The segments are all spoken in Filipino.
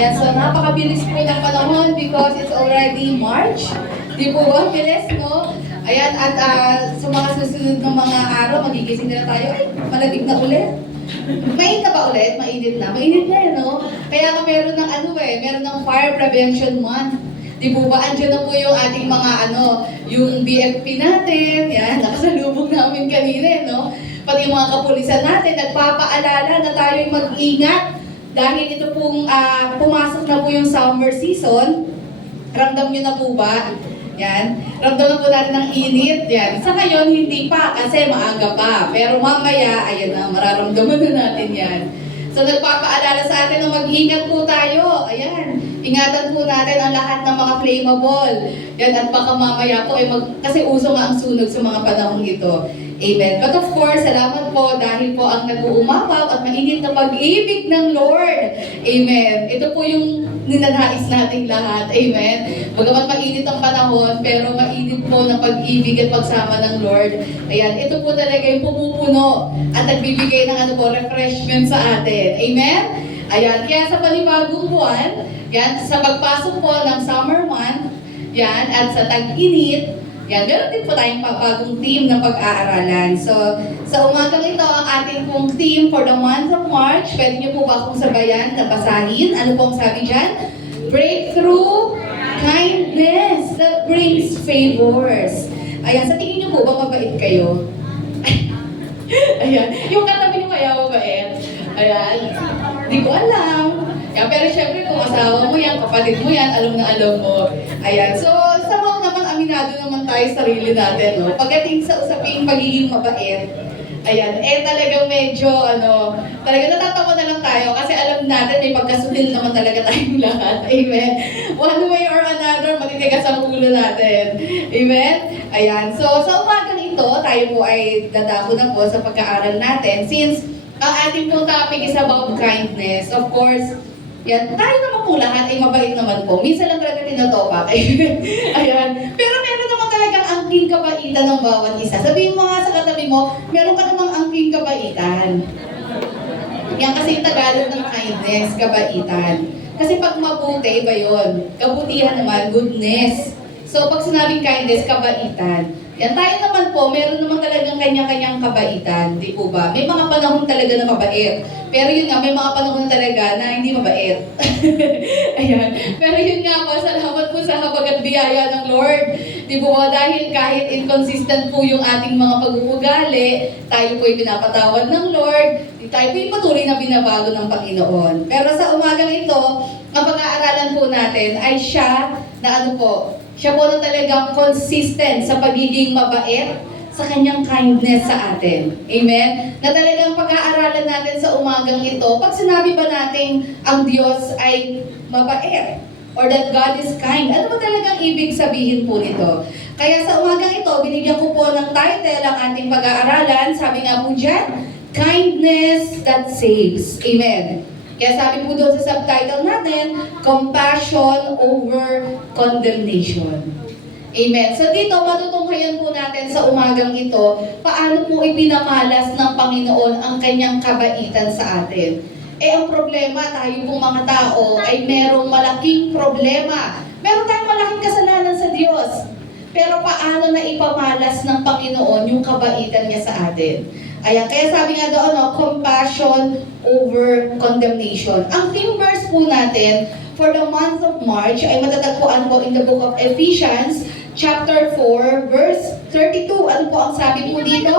Yan, so napakabilis po ng panahon because it's already March. Di po ba? Bilis, no? Ayan, at sa mga susunod ng mga araw, magigising na tayo, ay, malamig na ulit. Mainit na ba ulit? Mainit na. Mainit na yun, no? Kaya ka meron ng meron ng Fire Prevention Month. Di po ba? Andiyan na po yung ating mga yung BFP natin. Yan, nakasalubong namin kanina, no? Pati yung mga kapulisan natin, nagpapaalala na tayo'y mag-ingat. Dahil ito pong pumasok na po yung summer season. Ramdam nyo na po ba? Yan. Ramdam na po natin ng init. Yan. Sa ngayon, hindi pa kasi maaga pa. Pero mamaya, ayan na, mararamdaman na natin yan. So, nagpapaalala sa atin na mag-ingat po tayo. Ayan. Ingatan po natin ang lahat ng mga flammable. Yan. At baka mamaya po, kasi uso nga ang sunog sa mga panahong ito. Amen. But of course, salamat po dahil po ang nag-uumapaw at mainit na pag-ibig ng Lord. Amen. Ito po yung ninanais nating lahat. Amen. Bagamat mainit ang panahon, pero mainit po ng pag-ibig at pagsama ng Lord. Ayan, ito po talaga yung pumupuno at nagbibigay ng refreshment sa atin. Amen. Ayan, kaya sa panibagong buwan, yan, sa pagpasok po ng summer month, yan, at sa tag-init, yan, meron din po tayong bagong theme na pag-aaralan. So, sa umagang ito, ang ating pong theme for the month of March, pwede niyo po ba akong sabayan na basahin? Ano pong sabi dyan? Breakthrough kindness that brings favors. Ayan, sa tingin niyo po ba mabait kayo? Ayan, yung katabi niyo kaya mabait? Ayan, di ko alam. Yan, pero syempre kung asawa mo yan, kapatid mo yan, alam na alam mo. Ayan, so sa mga naman aminado naman tayo sa sarili natin, no? Pagdating sa usaping pagiging mabait, ayan, talagang medyo, talagang natatawa na lang tayo kasi alam natin may pagkasunil naman talaga tayong lahat. Amen. One way or another, matitigas ang ulo natin. Amen. Ayan, so sa umagang ito, tayo po ay dadako na po sa pag-aaral natin since ang ating pong topic is about kindness. Of course, yan, tayo naman po lahat ay mabait naman po. Minsan lang talaga tinotopak. Ayan. Pero meron naman talagang angking kabaitan ng bawat isa. Sabihin mo nga sa katabi mo, meron ka namang angking kabaitan. Yan kasi yung Tagalog ng kindness, kabaitan. Kasi pag mabuti, iba yun. Kabutihan naman, goodness. So pag sinabing kindness, kabaitan. Yan, tayo naman po, meron naman talagang kanya-kanyang kabaitan, di po ba? May mga panahon talaga na mabait. Pero yun nga, may mga panahon talaga na hindi mabait. Ayan. Pero yun nga po, salamat po sa habag at biyaya ng Lord. Di po ba? Dahil kahit inconsistent po yung ating mga pag-uugali, tayo po ay pinapatawad ng Lord, tayo po ay patuloy na binabago ng Panginoon. Pero sa umagang ito, ang pag-aaralan po natin ay siya na siya po na talagang consistent sa pagiging mabait sa kanyang kindness sa atin. Amen? Na talagang pag-aaralan natin sa umagang ito, pag sinabi ba natin ang Diyos ay mabait or that God is kind, ano ba talagang ibig sabihin po nito? Kaya sa umagang ito, binigyan ko po ng title ang ating pag-aaralan. Sabi nga po dyan, Kindness That Saves. Amen. Kaya sabi po doon sa subtitle natin, Compassion Over Condemnation. Amen. So dito, matutunghayan po natin sa umagang ito, paano po ipinamalas ng Panginoon ang kanyang kabaitan sa atin. Ang problema, tayo pong mga tao ay merong malaking problema. Meron tayong malaking kasalanan sa Diyos. Pero paano na ipamalas ng Panginoon yung kabaitan niya sa atin? Ayan, kaya sabi nga doon, compassion over condemnation. Ang theme verse po natin for the month of March ay matatagpuan po in the book of Ephesians, chapter 4, verse 32. Ano po ang sabi po dito?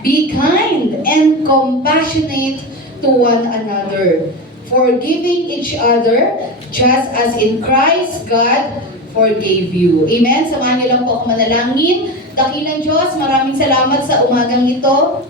Be kind and compassionate to one another, forgiving each other, just as in Christ God forgave you. Amen? Samahan niyo lang po ako manalangin. Dakilang Diyos, maraming salamat sa umagang ito.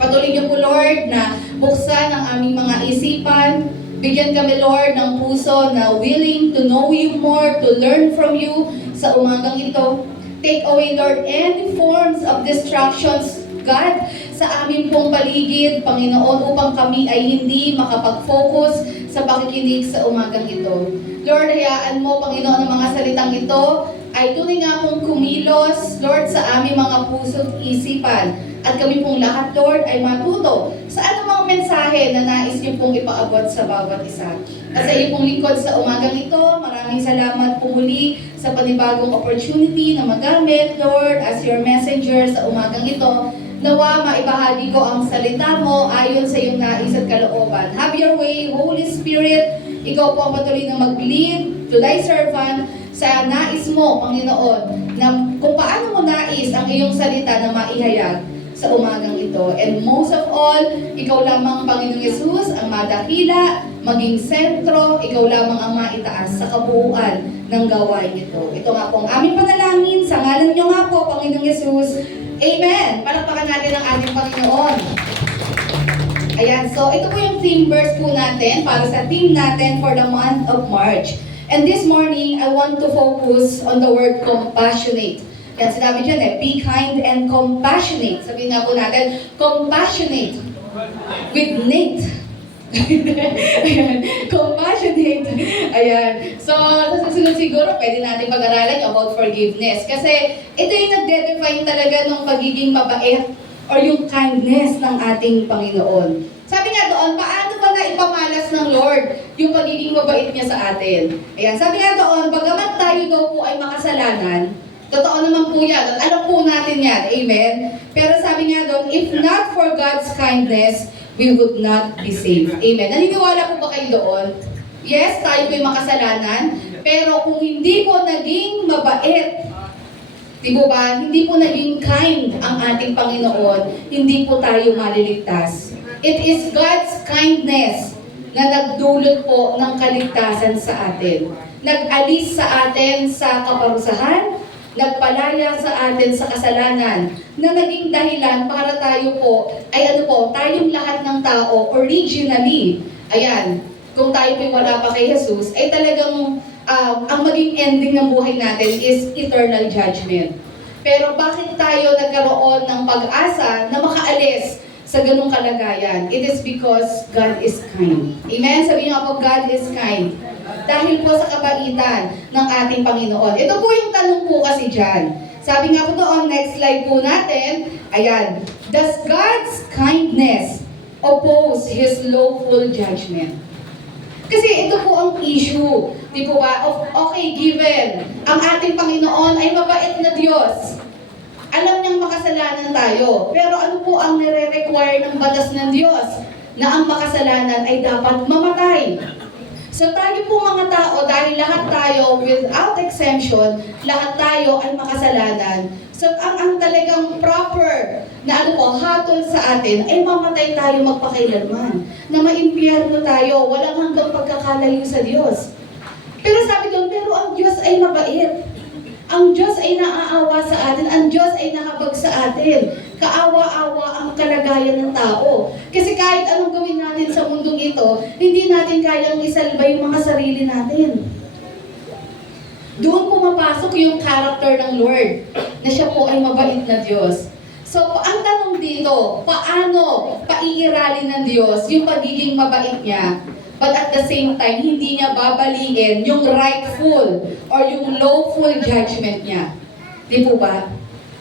Patuloy niyo po, Lord, na buksan ang aming mga isipan. Bigyan kami, Lord, ng puso na willing to know you more, to learn from you sa umagang ito. Take away, Lord, any forms of distractions, God, sa amin pong paligid, Panginoon, upang kami ay hindi makapag-focus sa pakikinig sa umagang ito. Lord, hayaan mo, Panginoon, ang mga salitang ito ay tunay nga pong kumilos, Lord, sa aming mga puso at isipan. At kami pong lahat, Lord, ay matuto sa anumang mensahe mensahe na nais niyo pong ipaabot sa bawat isa. At sa iyo pong lingkod sa umagang ito, maraming salamat po muli sa panibagong opportunity na magamit, Lord, as your messenger sa umagang ito. Nawa, maibahagi ko ang salita mo ayon sa iyong nais at kalooban. Have your way, Holy Spirit. Ikaw po ang patuloy na mag-lead to thy servant sa nais mo, Panginoon, na kung paano mo nais ang iyong salita na maihayag sa umagang ito. And most of all, ikaw lamang, Panginoong Yesus, ang madakila, maging sentro, ikaw lamang ang maitaas sa kabuuan ng gawain ito. Ito nga po ang aming panalangin, sa ngalan niyo nga po, Panginoong Yesus. Amen! Palakpakan natin ang ating Panginoon. Ayan, so ito po yung theme verse po natin para sa theme natin for the month of March. And this morning, I want to focus on the word compassionate. Yan, sinabi dyan be kind and compassionate. Sabihin nga po natin, compassionate with Nate. Ayan, compassionate. Ayan. So, sa susunod siguro, pwede natin pag-aralan about forgiveness. Kasi ito yung nagde-define talaga ng pagiging mabait or yung kindness ng ating Panginoon. Sabi nga doon, paano ba na ipamalas ng Lord yung pagiging mabait niya sa atin? Ayan, sabi nga doon, bagamat tayo daw po ay makasalanan, totoo naman po yan, at alam po natin yan, amen? Pero sabi nga doon, if not for God's kindness, we would not be saved. Amen. Naniniwala po ba kayo doon? Yes, tayo po yung makasalanan, pero kung hindi po naging mabait, di po ba, hindi po naging kind ang ating Panginoon, hindi po tayo maliligtas. It is God's kindness na nagdulot po ng kaligtasan sa atin. Nag-alis sa atin sa kaparusahan, nagpalaya sa atin sa kasalanan, na naging dahilan para tayo po, ay tayong lahat ng tao, originally, ayan, kung tayo po'y wala pa kay Jesus, ay talagang ang maging ending ng buhay natin is eternal judgment. Pero bakit tayo nagkaroon ng pag-asa na makaalis sa ganung kalagayan? It is because God is kind. Amen? Sabihin niyo po, God is kind. Dahil po sa kabaitan ng ating Panginoon. Ito po yung tanong po kasi dyan. Sabi nga po doon, next slide po natin, ayan, does God's kindness oppose His lawful judgment? Kasi ito po ang issue. Di po ba? Okay, given, ang ating Panginoon ay mabait na Diyos. Alam niyang makasalanan tayo. Pero ano po ang nire-require ng batas ng Diyos? Na ang makasalanan ay dapat mamatay. So tayo po mga tao, dahil lahat tayo, without exemption, lahat tayo ay makasalanan. So ang talagang proper na hatol sa atin ay mamatay tayo magpakailanman. Na maimpyerno tayo, walang hanggang pagkakalayo sa Diyos. Pero sabi doon, pero ang Diyos ay mabait. Ang Diyos ay naaawa sa atin. Ang Diyos ay nahabag sa atin. Kaawa-awa ang kalagayan ng tao. Kasi kahit anong gawin natin sa mundong ito, hindi natin kayang isalba yung mga sarili natin. Doon pumapasok yung character ng Lord, na siya po ay mabait na Diyos. So, ang tanong dito, paano paiiralin ng Diyos yung pagiging mabait niya, but at the same time, hindi niya babaliin yung rightful or yung lawful judgment niya? Di po ba?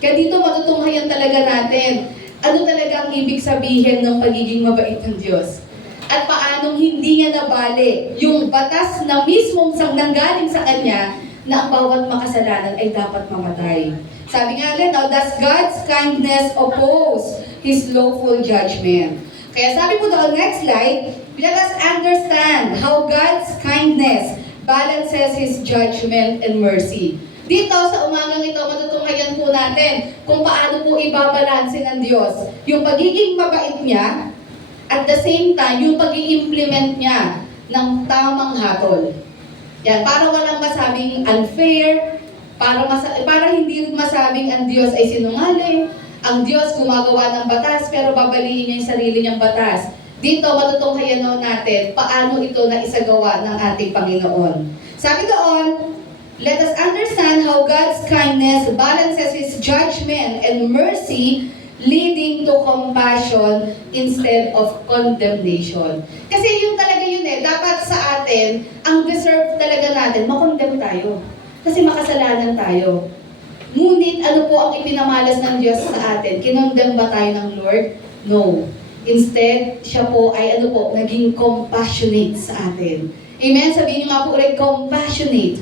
Kaya dito matutunghayan talaga natin ano talaga ang ibig sabihin ng pagiging mabait ng Diyos. At paanong hindi niya nabali yung batas na mismong nanggaling sa Kanya na ang bawat makasalanan ay dapat mamatay. Sabi nga rin, does God's kindness oppose His lawful judgment? Kaya sabi po doon, next slide, let us understand how God's kindness balances His judgment and mercy. Dito sa umagang ito, matutunghayan po natin kung paano po ibabalansin ng Diyos yung pagiging mabait niya at the same time, yung pag-i-implement niya ng tamang hatol. Yan, para walang masabing unfair, para hindi masabing ang Diyos ay sinungaling, ang Diyos gumagawa ng batas pero babaliin niya yung sarili niyang batas. Dito matutunghayan natin paano ito na isagawa ng ating Panginoon. Sabi doon, let us understand how God's kindness balances His judgment and mercy, leading to compassion instead of condemnation. Kasi yun talaga yun dapat sa atin, ang deserve talaga natin, makondem tayo. Kasi makasalanan tayo. Ngunit ano po ang ipinamalas ng Diyos sa atin? Kinondem ba tayo ng Lord? No. Instead, siya po ay naging compassionate sa atin. Amen? Sabihin niyo nga po ulit, compassionate.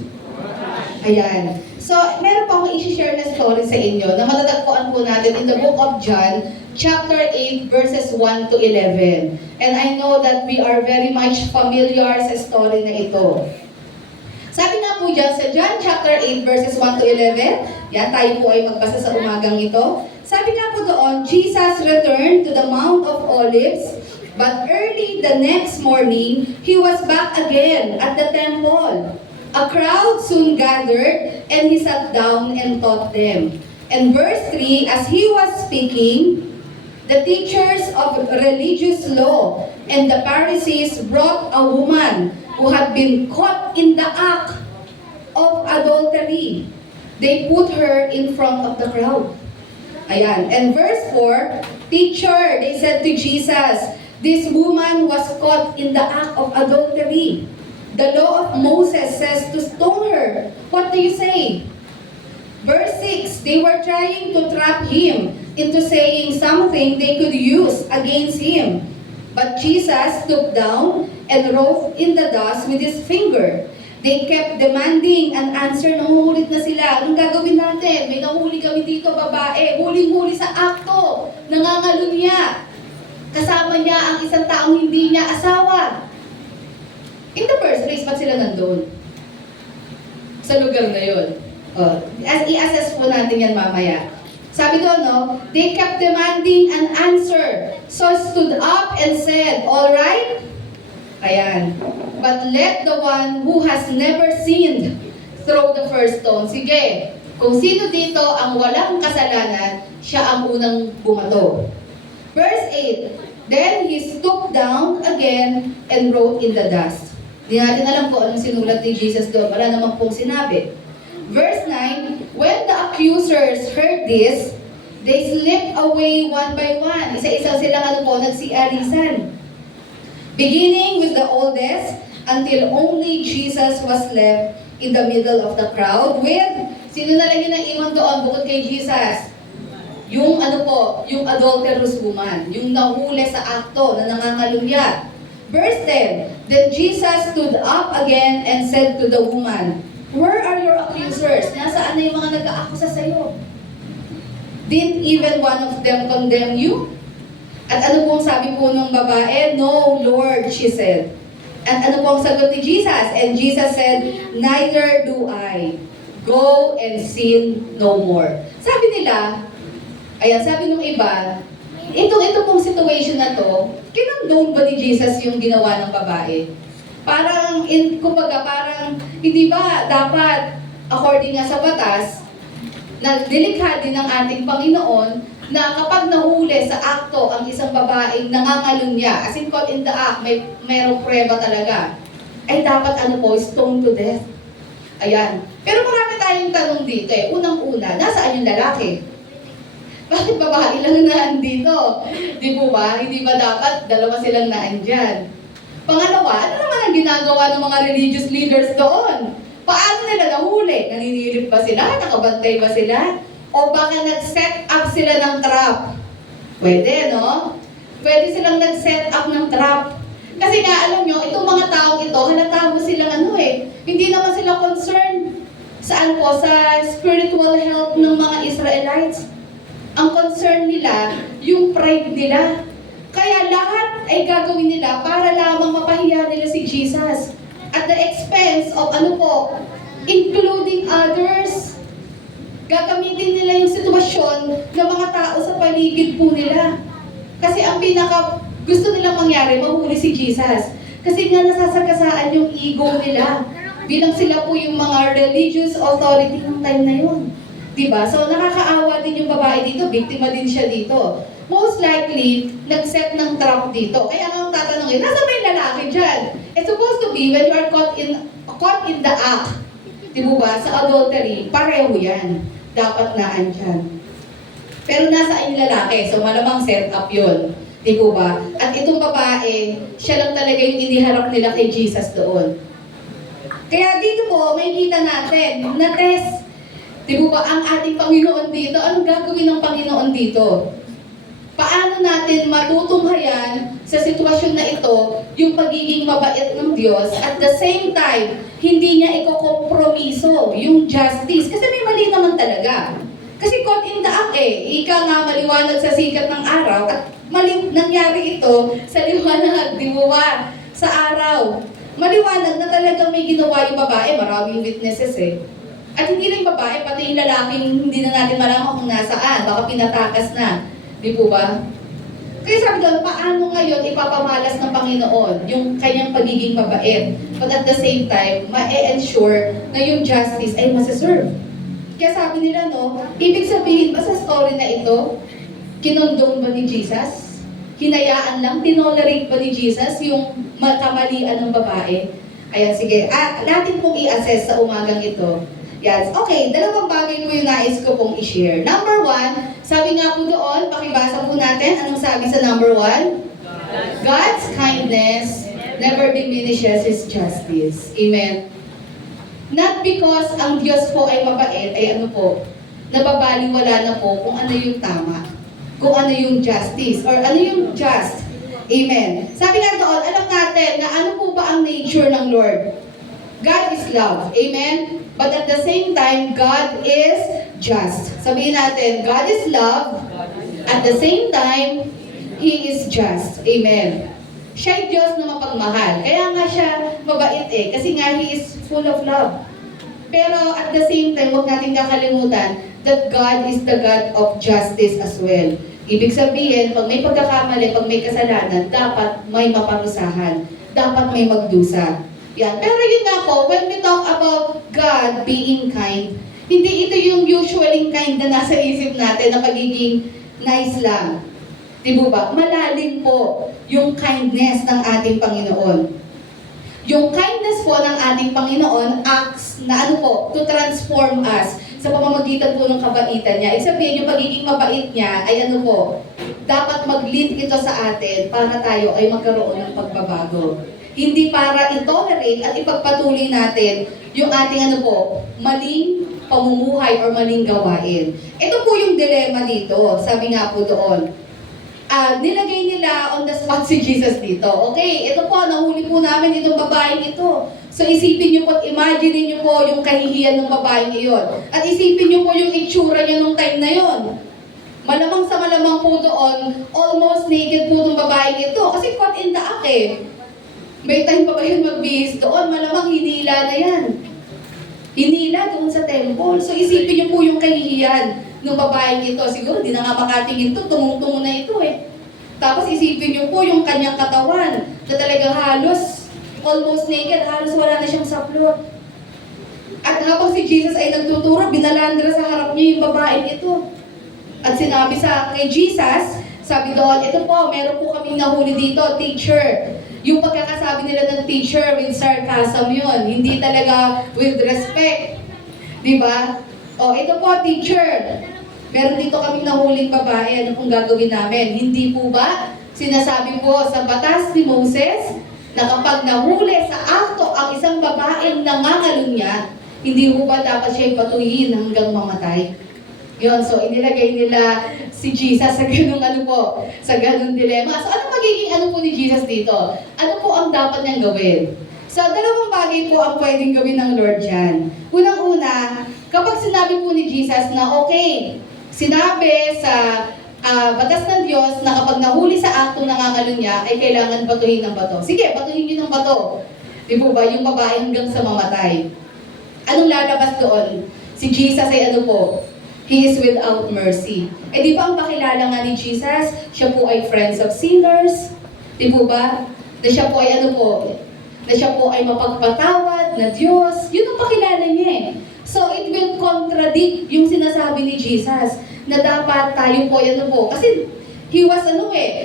Ayan. So, meron pa akong i-share na story sa inyo na matatagpuan po natin in the book of John, chapter 8, verses 1 to 11. And I know that we are very much familiar sa story na ito. Sabi nga po dyan sa John chapter 8, verses 1 to 11, yan, tayo po ay magbasa sa umagang ito. Sabi nga po doon, Jesus returned to the Mount of Olives, but early the next morning, He was back again at the temple. A crowd soon gathered, and He sat down and taught them. And verse 3, as He was speaking, the teachers of religious law and the Pharisees brought a woman who had been caught in the act of adultery. They put her in front of the crowd. Ayan. And verse 4, Teacher, they said to Jesus, this woman was caught in the act of adultery. The law of Moses says to stone her. What do you say? Verse 6, they were trying to trap Him into saying something they could use against Him. But Jesus stooped down and wrote in the dust with His finger. They kept demanding an answer. Nanguhulit na sila. Anong gagawin natin? May nahuli kami dito, babae. Huling-huli sa akto. Nangangalunya. Kasama niya ang isang taong hindi niya asawa. In the first place, ba't sila nandun? Sa lugar na yun. I-assess po natin yan mamaya. Sabi doon, no? They kept demanding an answer. So stood up and said, all right? Ayan. But let the one who has never sinned throw the first stone. Sige, kung sino dito ang walang kasalanan, siya ang unang bumato. Verse 8, then he stooped down again and wrote in the dust. Hindi natin alam kung anong sinulat ni Jesus doon. Wala naman pong sinabi. Verse 9, when the accusers heard this, they slipped away one by one. Isa-isa silang nagsiarisan. Beginning with the oldest, until only Jesus was left in the middle of the crowd with, sino na lang yung naiwan doon bukod kay Jesus? Yung yung adulterous woman, yung nahuli sa akto na nangangalunya. Verse 10, then Jesus stood up again and said to the woman, where are your accusers? Nasaan na yung mga nag-aakusa sa'yo? Didn't even one of them condemn you? At ano pong sabi po ng babae? No, Lord, she said. At ano pong sagot ni Jesus? And Jesus said, neither do I. Go and sin no more. Sabi nila, ayan, sabi ng iba, ito pong situation na to, kinondone ba ni Jesus yung ginawa ng babae? Parang, kumbaga, parang, hindi ba dapat, according nga sa batas, na delikha din ng ating Panginoon, na kapag nahuli sa akto ang isang babaeng nangangalunya, as in caught in the act, mayroong prueba talaga, ay dapat stone to death. Ayan. Pero marami tayong tanong dito eh. Unang-una, nasaan yung lalaki? Bakit babae lang naandito? Di po ba? Hindi ba dapat dalawa silang naandyan? Pangalawa, ano naman ang ginagawa ng mga religious leaders doon? Paano nila nahuli? Naninilip ba sila? Nakabantay ba sila? O baka nag-set up sila ng trap? Pwede, no? Pwede silang nag-set up ng trap. Kasi nga, alam nyo, itong mga taong ito, halata mo silang hindi naman sila concerned. Saan po? Sa spiritual health ng mga Israelites. Ang concern nila, yung pride nila. Kaya lahat ay gagawin nila para lamang mapahiya nila si Jesus. At the expense of including others. Gagamitin nila yung sitwasyon ng mga tao sa paligid po nila. Kasi ang gusto nilang mangyari, mahuli si Jesus. Kasi nga nasasagasaan yung ego nila. Bilang sila po yung mga religious authority ng time na yun. Diba? So nakakaawa din yung babae dito, biktima din siya dito. Most likely, nag-set ng trap dito. Kaya ang tatanungin, nasa may lalaki dyan? It's supposed to be when you are caught in the act. Diba ba? Sa adultery, pareho yan. Dapat na andyan. Pero nasa yung lalaki, so malamang set up yun. Diba ba? At itong babae, siya lang talaga yung iniharap nila kay Jesus doon. Kaya dito po, may kita natin, na test. Diba ba, ang ating Panginoon dito, anong gagawin ng Panginoon dito? Paano natin matutunghayan sa sitwasyon na ito yung pagiging mabait ng Diyos at the same time, hindi niya ikokompromiso yung justice. Kasi may mali naman talaga. Kasi caught in the act ika nga maliwanag sa sikat ng araw at nangyari ito sa liwanag, di ba? Sa araw. Maliwanag na talagang may ginawa yung babae, maraming witnesses At hindi lang yung babae, pati yung lalaking hindi na natin malaman kung nasaan, baka pinatakas na. Di po ba? Kaya sabi doon, paano ngayon ipapamalas ng Panginoon yung kanyang pagiging mabait, but at the same time, ma-ensure na yung justice ay masaserve. Kaya sabi nila, ibig sabihin ba sa story na ito, kinondone ba ni Jesus? Hinayaan lang, tinolerate ba ni Jesus yung kamalian ng babae? Ayan, sige. Natin pong i-assess sa umagang ito. Yes. Okay, dalawang bagay po yung nais ko pong i-share. Number 1, sabi nga po doon, pakibasa po natin, anong sabi sa number 1? God's kindness never diminishes His justice. Amen. Not because ang Diyos po ay mabait, ay nababaliwala na po kung ano yung tama, kung ano yung justice, or ano yung just. Amen. Sabi nga doon, alam natin na ano po ba ang nature ng Lord? God is love. Amen? But at the same time, God is just. Sabihin natin, God is love. At the same time, He is just. Amen. Siya ay Diyos na mapagmahal. Kaya nga siya mabait kasi nga He is full of love. Pero at the same time, huwag natin kakalimutan that God is the God of justice as well. Ibig sabihin, pag may pagkakamali, pag may kasalanan, dapat may maparusahan. Dapat may magdusa. Yan. Pero yun nga po, when we talk about God being kind, hindi ito yung usually kind na nasa isip natin na pagiging nice lang. Di ba? Malalim po yung kindness ng ating Panginoon. Yung kindness po ng ating Panginoon acts na to transform us sa pamamagitan po ng kabaitan niya. Ibig sabihin, yung pagiging mabait niya ay dapat mag-lead ito sa atin para tayo ay magkaroon ng pagbabago. Hindi para i-tolerate at ipagpatuloy natin yung ating maling pamumuhay or maling gawain. Ito po yung dilemma dito. Sabi nga po doon, nilagay nila on the spot si Jesus dito. Okay, ito po, nahuli po namin itong babaeng ito. So isipin niyo po at imagine niyo po yung kahihiyan ng babaeng iyon. At isipin niyo po yung itsura niya nung time na yon. Malamang sa malamang po doon, almost naked po itong babaeng ito. Kasi caught in the act May time pa ba yun magbihis doon? Malamang hinila na yan. Hinila doon sa temple. So isipin niyo po yung kahihiyan ng babaeng ito. Siguro di na nga makatingin to, tungong-tungo na ito Tapos isipin niyo po yung kanyang katawan na talagang halos, almost naked, halos wala na siyang saplot. At habang si Jesus ay nagtuturo, binalandra sa harap niya yung babaeng ito. At sinabi kay Jesus, sabi doon, ito po, meron po kaming nahuli dito, teacher. Yung pagkakasabi nila ng teacher with sarcasm yun, hindi talaga with respect. Diba? Ito po, teacher. Meron dito kaming nahuling babae, ano pong gagawin namin? Hindi po ba sinasabi po sa batas ni Moses na kapag nahuli sa akto ang isang babaeng nangangalunya, hindi po ba dapat siya ipatuyin hanggang mamatay? Yun, so inilagay nila si Jesus sa ganung sa ganung dilema. So ano magiging po ni Jesus dito? Ano po ang dapat niyang gawin? So dalawang bagay po ang pwedeng gawin ng Lord dyan. Unang-una, kapag sinabi po ni Jesus na sinabi sa batas ng Diyos na kapag nahuli sa aktong nangangalunya ay kailangan batuhin ng bato. Sige, batuhin niyo ng bato. Di po ba? Yung babae hanggang sa mamatay. Anong lalabas doon? Si Jesus ay He is without mercy. Di ba ang pakilala nga ni Jesus, siya po ay friends of sinners. Di po ba? Na siya po ay na siya po ay mapagpatawad na Diyos. Yun ang pakilala niya So it will contradict yung sinasabi ni Jesus na dapat tayo po kasi he was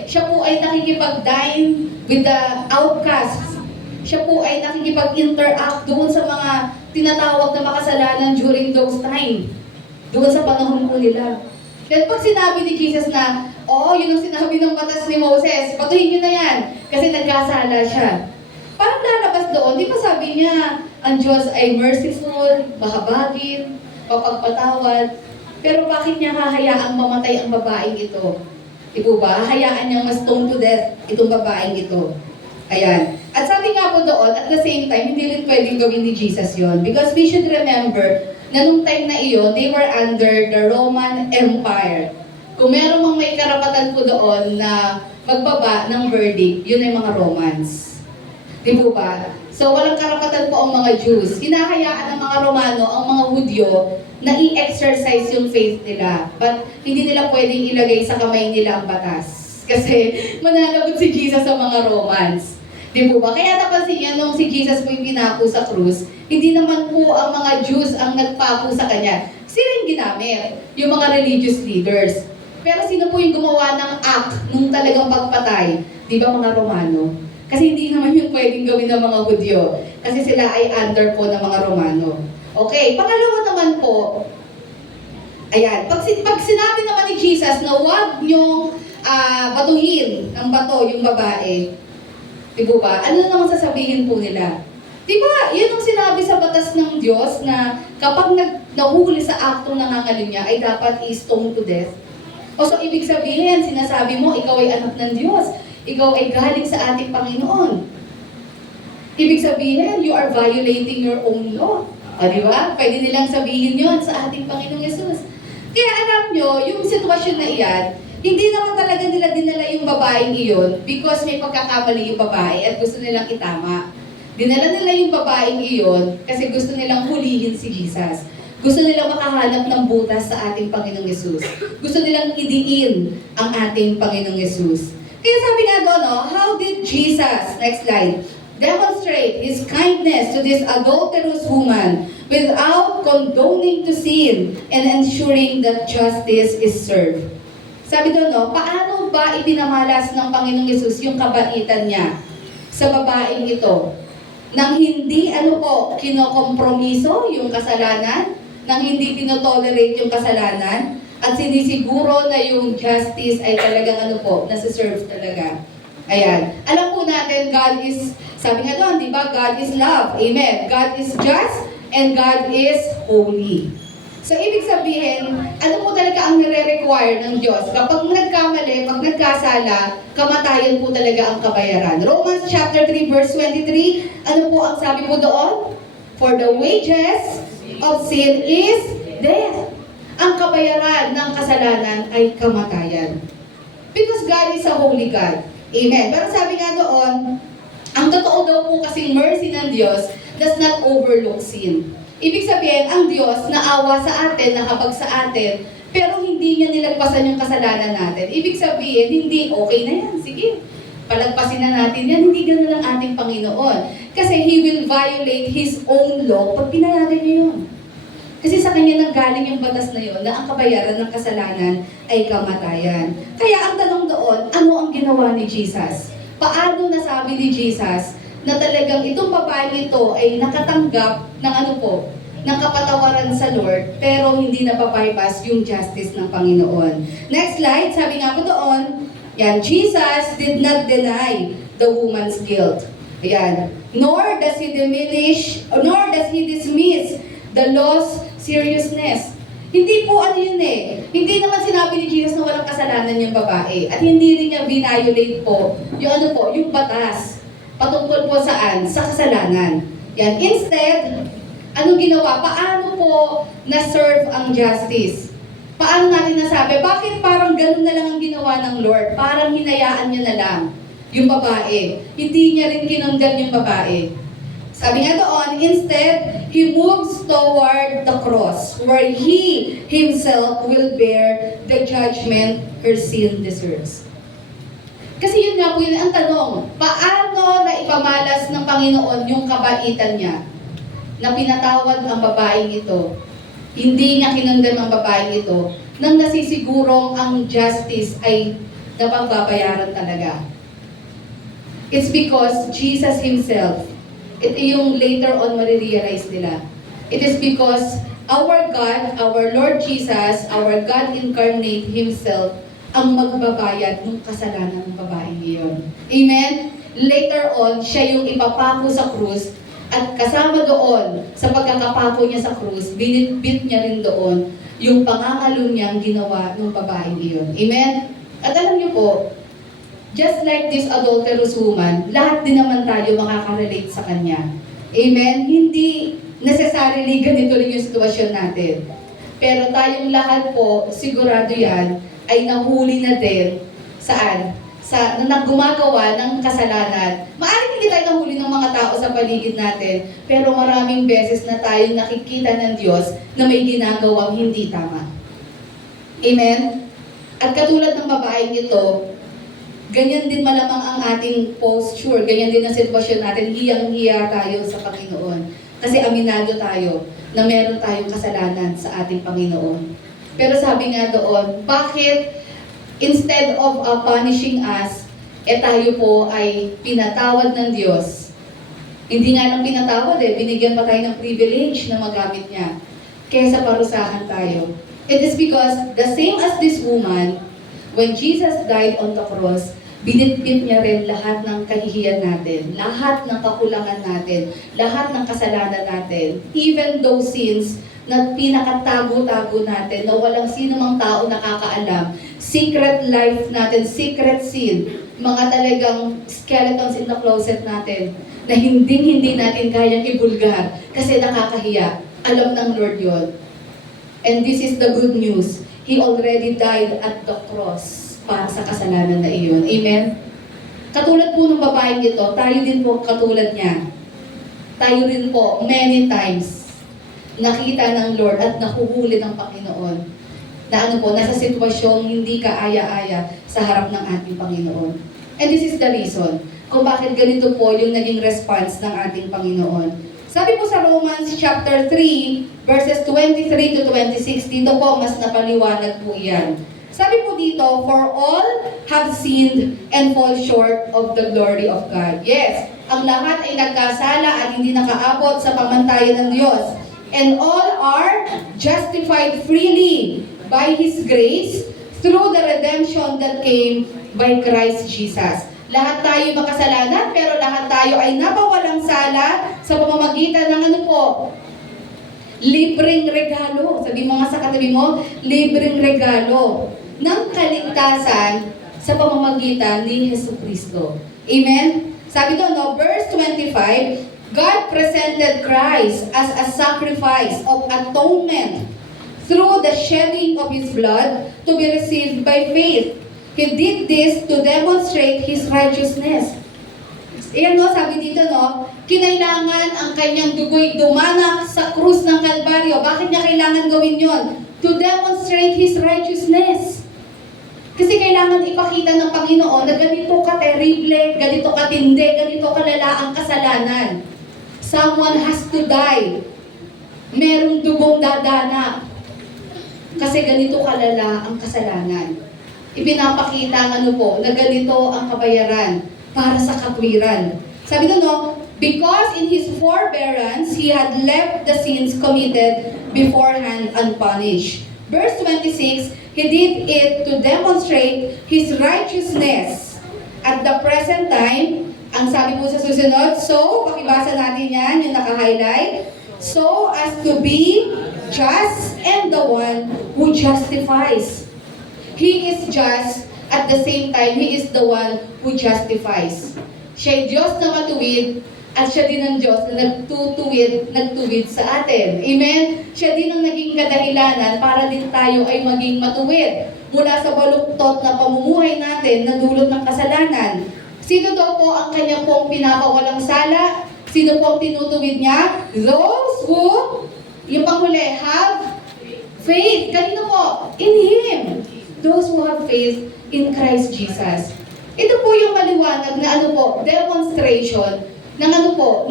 siya po ay nakikipag-dine with the outcasts. Siya po ay nakikipag-interact doon sa mga tinatawag na makasalanan during those time. Doon sa panahon po nila. Kaya pag sinabi ni Jesus na, yun ang sinabi ng batas ni Moses, patuhin niyo na yan, kasi nagkasala siya. Parang lalabas doon, di ba sabi niya, ang Diyos ay merciful, mahabagin, mapagpatawad, pero bakit niya hahayaang mamatay ang babaeng ito? Di po ba? Hayaan niyang ma-stone to death itong babaeng ito. Ayan. At sabi nga po doon, at the same time, hindi rin pwedeng gawin ni Jesus yon. Because we should remember na nung time na iyon, they were under the Roman Empire. Kung meron mang may karapatan po doon na magbaba ng verdict, yun ay mga Romans. Di po ba? So walang karapatan po ang mga Jews. Hinahayaan ng mga Romano, ang mga Hudyo, na i-exercise yung faith nila. But hindi nila pwedeng ilagay sa kamay nila ang batas. Kasi mananagot si Jesus sa mga Romans. Di po ba? Kaya napansin niya nung si Jesus po yung pinako sa krus, hindi naman po ang mga Jews ang nagpako sa kanya. Sila yung ginamit, yung mga religious leaders. Pero sino po yung gumawa ng act nung talagang pagpatay? Di ba mga Romano? Kasi hindi naman yung pwedeng gawin ng mga Hudyo. Kasi sila ay under po ng mga Romano. Okay, pangalawa naman po, ayan, pag sinabi naman ni Jesus na huwag niyong batuhin ng bato yung babae, di ba? Ano naman sasabihin po nila? Di ba, yun ang sinabi sa batas ng Diyos na kapag nahuli sa aktong nangangalim niya ay dapat i-stone to death. O so, ibig sabihin, sinasabi mo, ikaw ay anak ng Diyos. Ikaw ay galing sa ating Panginoon. Ibig sabihin, you are violating your own law. O, di ba? Pwede nilang sabihin yon sa ating Panginoong Yesus. Kaya alam nyo, yung sitwasyon na iyan, hindi naman talaga nila dinala yung babaeng iyon because may pagkakamali yung babae at gusto nilang itama. Dinala nila yung babaeng iyon kasi gusto nilang hulihin si Jesus. Gusto nilang makahanap ng butas sa ating Panginoong Yesus. Gusto nilang idiin ang ating Panginoong Yesus. Kaya sabi nga doon, how did Jesus, next slide, demonstrate His kindness to this adulterous woman without condoning to sin and ensuring that justice is served? Sabi doon, paano ba ipinamalas ng Panginoong Yesus yung kabaitan niya sa babaeng ito? Nang hindi, kinokompromiso yung kasalanan, nang hindi tinotolerate yung kasalanan, at sinisiguro na yung justice ay talagang nasa-serve talaga. Ayan. Alam po natin, God is, sabi nga doon, di ba? God is love. Amen. God is just and God is holy. So, ibig sabihin, ano po talaga ang nire-require ng Diyos? Kapag nagkamali, pag nagkasala, kamatayan po talaga ang kabayaran. Romans chapter 3 verse 23, ano po ang sabi po doon? For the wages of sin is death. Ang kabayaran ng kasalanan ay kamatayan. Because God is a holy God. Amen. Pero sabi nga doon, ang totoo daw po kasing mercy ng Diyos does not overlook sin. Ibig sabihin, ang Diyos naawa sa atin, nakabag sa atin, pero hindi niya nilagpasan yung kasalanan natin. Ibig sabihin, hindi okay na yan. Sige, palagpasin na natin yan. Hindi ganun ang ating Panginoon. Kasi He will violate His own law pag pinayagan niya yun. Kasi sa Kanya nanggaling yung batas na yun, na ang kabayaran ng kasalanan ay kamatayan. Kaya ang tanong doon, ano ang ginawa ni Jesus? Paano nasabi ni Jesus na talagang itong babae ito ay nakatanggap ng ng kapatawaran sa Lord, pero hindi napabypass yung justice ng Panginoon. Next slide, sabi nga po doon, yan, Jesus did not deny the woman's guilt. Ayan. Nor does He dismiss the law's seriousness. Hindi po yun eh. Hindi naman sinabi ni Jesus na walang kasalanan yung babae. At hindi rin niya violate po yung yung batas. Patungkol po saan? Sa kasalanan. Yan. Instead, ano ginawa? Paano po na-serve ang justice? Paano natin nasabi? Bakit parang ganun na lang ang ginawa ng Lord? Parang hinayaan niya na lang yung babae. Hindi niya rin kinunggan yung babae. Sabi nga doon, instead, He moves toward the cross where He Himself will bear the judgment her sin deserves. Kasi yun nga po yun ang tanong, paano na ipamalas ng Panginoon yung kabaitan niya na pinatawad ang babaeng ito? Hindi niya kinundam ang babaeng ito nang nasisigurong ang justice ay napagbabayaran talaga. It's because Jesus Himself, ito yung later on marirealize nila. It is because our God, our Lord Jesus, our God incarnate Himself, ang magbabayad ng kasalanan ng babaeng iyon. Amen? Later on, siya yung ipapako sa krus at kasama doon, sa pagkakapako niya sa krus, binitbit niya rin doon yung pangangalo niyang ginawa ng babaeng iyon. Amen? At alam niyo po, just like this adulterous woman, lahat din naman tayo makaka-relate sa kanya. Amen? Hindi necessarily ganito rin yung sitwasyon natin. Pero tayong lahat po, sigurado yan, ay nahuli na din saan? Na gumagawa ng kasalanan. Maaaring hindi tayo nahuli ng mga tao sa paligid natin, pero maraming beses na tayo nakikita ng Diyos na may ginagawang hindi tama. Amen? At katulad ng babaeng ito, ganyan din malamang ang ating posture, ganyan din ang sitwasyon natin, hiyang-hiya tayo sa Panginoon. Kasi aminado tayo na meron tayong kasalanan sa ating Panginoon. Pero sabi nga doon, bakit instead of punishing us, tayo po ay pinatawad ng Diyos? Hindi nga lang pinatawad binigyan pa tayo ng privilege na magamit niya, kaysa parusahan tayo. It is because, the same as this woman, when Jesus died on the cross, binitbit niya rin lahat ng kahihiyan natin, lahat ng kakulangan natin, lahat ng kasalanan natin, even those sins na pinakatago-tago natin, na walang sino mang tao nakakaalam, secret life natin, secret sin, mga talagang skeletons in the closet natin, na hindi natin kayang ibulgar kasi nakakahiya. Alam ng Lord yun. And this is the good news. He already died at the cross para sa kasalanan na iyon. Amen? Katulad po ng babaeng ito, tayo din po katulad niya. Tayo rin po, many times, nakita ng Lord at nahuhuli ng Panginoon na nasa sitwasyong hindi kaaya-aya sa harap ng ating Panginoon. And this is the reason kung bakit ganito po yung naging response ng ating Panginoon. Sabi po sa Romans chapter 3, verses 23 to 26, dito po mas napaliwanag po iyan. Sabi po dito, for all have sinned and fall short of the glory of God. Yes, ang lahat ay nagkasala at hindi nakaabot sa pamantayan ng Diyos. And all are justified freely by His grace through the redemption that came by Christ Jesus. Lahat tayo makasalanan, pero lahat tayo ay napawalang sala sa pamamagitan ng libreng regalo. Sabi mo nga sa katabi mo, libreng regalo ng kaligtasan sa pamamagitan ni Jesucristo. Amen? Sabi doon, verse 25, God presented Christ as a sacrifice of atonement through the shedding of His blood to be received by faith. He did this to demonstrate His righteousness. Ayan sabi dito kinailangan ang kanyang dugo'y dumanak sa krus ng Kalbaryo. Bakit niya kailangan gawin yon? To demonstrate His righteousness. Kasi kailangan ipakita ng Panginoon na ganito ka-terrible, ganito katindi, ganito kalala ang kasalanan. Someone has to die. Merong dugong dadana. Kasi ganito kalala ang kasalanan. Ipinapakita na ganito ang kabayaran para sa katwiran. Sabi because in His forbearance, He had left the sins committed beforehand unpunished. Verse 26, He did it to demonstrate His righteousness. At the present time, ang sabi po sa susunod, so, pakibasa natin yan, yung naka-highlight, so as to be just and the one who justifies. He is just, at the same time, He is the one who justifies. Siya ay Diyos na matuwid, at siya din ang Diyos na nagtuwid sa atin. Amen? Siya din ang naging kadahilanan para din tayo ay maging matuwid mula sa baluktot na pamumuhay natin na dulot ng kasalanan. Sino daw po ang kanya pong pinapawalang sala? Sino po ang tinutuwid niya? Those who, yung panghuli, have faith. Kanino po? In Him. Those who have faith in Christ Jesus. Ito po yung maliwanag na demonstration ng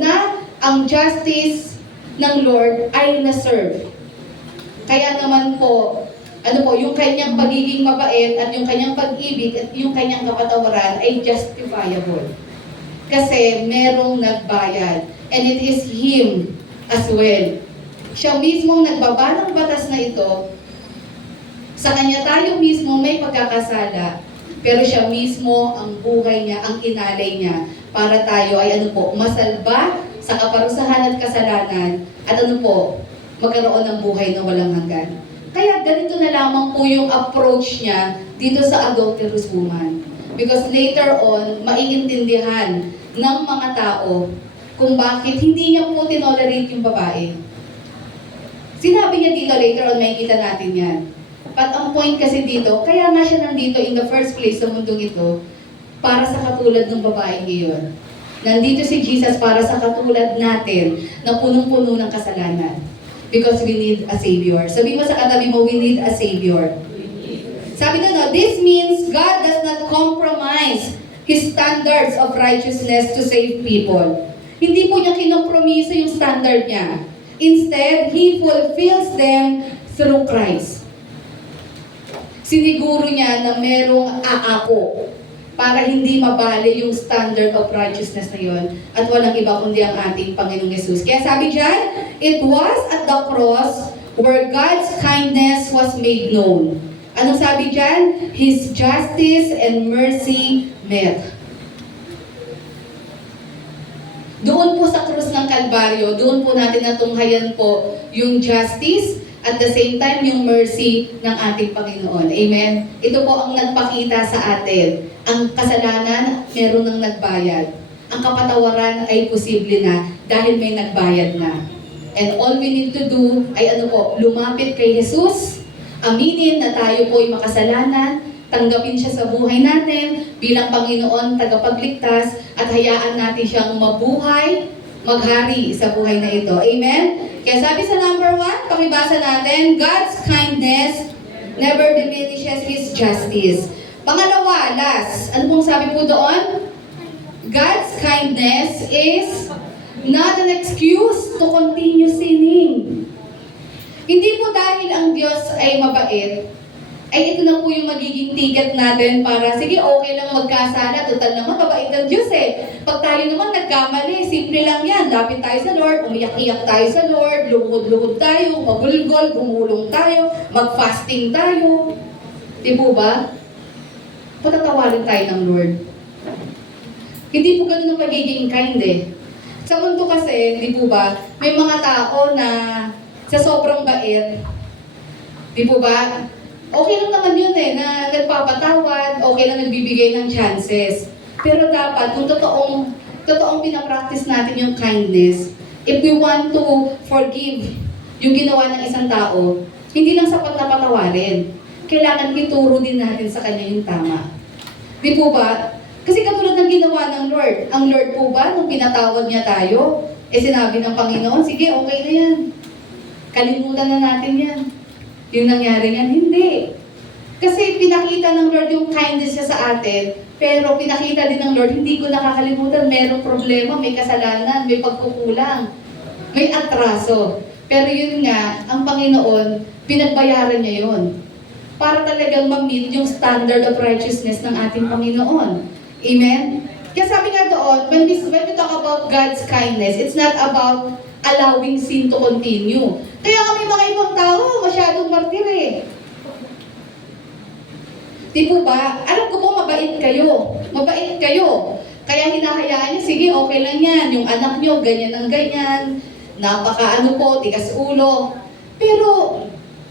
na ang justice ng Lord ay na-serve. Kaya naman po, yung kanyang pagiging mabait at yung kanyang pag-ibig at yung kanyang kapatawaran ay justifiable. Kasi merong nagbayad. And it is Him as well. Siya mismong nagbaba ng batas na ito. Sa Kanya tayo mismo may pagkakasala, pero siya mismo ang buhay niya, ang inalay niya, para tayo ay masalba sa kaparusahan at kasalanan, at magkaroon ng buhay na walang hanggan. Kaya ganito na lamang po yung approach niya dito sa adulterous woman. Because later on, maiintindihan ng mga tao kung bakit hindi niya po tinolerate yung babae. Sinabi niya dito, later on, makikita natin yan. But ang point kasi dito, kaya nga siya nandito in the first place sa mundong ito, para sa katulad ng babae ngayon. Nandito si Jesus para sa katulad natin na punong-puno ng kasalanan. Because we need a Savior. Sabi mo sa katabi mo, we need a Savior. Sabi na, no, this means God does not compromise His standards of righteousness to save people. Hindi po niya kinompromiso yung standard niya. Instead, He fulfills them through Christ. Siniguro niya na merong aako para hindi mabali yung standard of righteousness na yun at walang iba kundi ang ating Panginoong Yesus. Kaya sabi dyan, it was at the cross where God's kindness was made known. Anong sabi dyan? His justice and mercy met. Doon po sa krus ng Kalbaryo, doon po natin natunghayan po yung justice at the same time yung mercy ng ating Panginoon. Amen? Ito po ang nagpakita sa atin. Ang kasalanan, meron ng nagbayad. Ang kapatawaran ay posible na dahil may nagbayad na. And all we need to do ay lumapit kay Jesus, aminin na tayo po ay makasalanan, tanggapin siya sa buhay natin bilang Panginoon, tagapagligtas, at hayaan natin siyang mabuhay, maghari sa buhay na ito. Amen? Kaya sabi sa number 1, pakibasa natin, God's kindness never diminishes His justice. Pangalawa, last, ano pong sabi po doon? God's kindness is not an excuse to continue sinning. Hindi po dahil ang Diyos ay mabait, ay ito na po yung magiging ticket natin para, sige, okay lang magkasala, total naman, mabait ang Diyos eh. Pag tayo naman nagkamali, simple lang yan, lapit tayo sa Lord, umiyak-iyak tayo sa Lord, luhod-luhod tayo, magulgol, gumulong tayo, mag-fasting tayo. Di po ba? Patatawarin tayo ng Lord. Hindi po ganun ang pagiging kind eh. Sa mundo kasi, di po ba, may mga tao na sa sobrang bait, di po ba, okay lang naman yun eh, na nagpapatawad, okay lang nagbibigay ng chances. Pero dapat, kung totoong pinapractice natin yung kindness, if we want to forgive yung ginawa ng isang tao, hindi lang sapat na patawarin. Kailangan ituro din natin sa kanya yung tama. Di po ba? Kasi katulad ng ginawa ng Lord. Ang Lord po ba, nung pinatawad niya tayo, sinabi ng Panginoon, sige, okay na yan. Kalimutan na natin yan. Yung nangyari niyan, hindi. Kasi pinakita ng Lord yung kindness niya sa atin, pero pinakita din ng Lord, hindi ko nakakalimutan, merong problema, may kasalanan, may pagkukulang, may atraso. Pero yun nga, ang Panginoon, pinagbayaran niya yun. Para talagang ma-meet yung standard of righteousness ng ating Panginoon. Amen? Kaya sabi nga doon, when we talk about God's kindness, it's not about allowing sin to continue. Kaya kami mga ibang tao, masyadong martir eh. Di po ba? Alam ko po, mabait kayo. Mabait kayo. Kaya hinahayaan niyo, sige, okay lang yan. Yung anak niyo, ganyan ang ganyan. Napaka tigas ulo. Pero,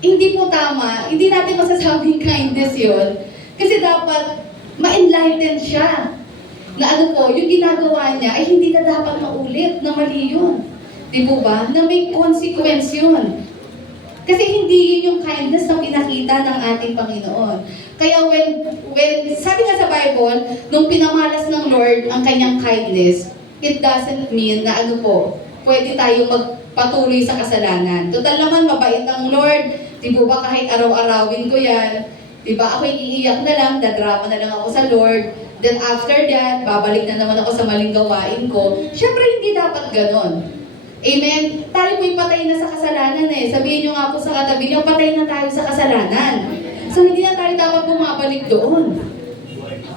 hindi po tama. Hindi natin masasabing kindness yun. Kasi dapat, ma-enlighten siya. Na yung ginagawa niya ay hindi na dapat maulit, na mali yun. Di po ba? Na may consequence yun. Kasi hindi yun yung kindness na pinakita ng ating Panginoon. Kaya when sabi nga sa Bible, nung pinamalas ng Lord ang kanyang kindness, it doesn't mean na pwede tayong magpatuloy sa kasalanan. Total naman, mabait ang Lord. Di po ba kahit araw-arawin ko yan, di ba ako iiyak na lang, dadrama na lang ako sa Lord. Then after that, babalik na naman ako sa maling gawain ko. Siyempre, hindi dapat ganon. Amen? Tayo po'y patay na sa kasalanan eh. Sabihin nyo nga po sa katabi nyo, patay na tayo sa kasalanan. So hindi na tayo dapat bumabalik doon.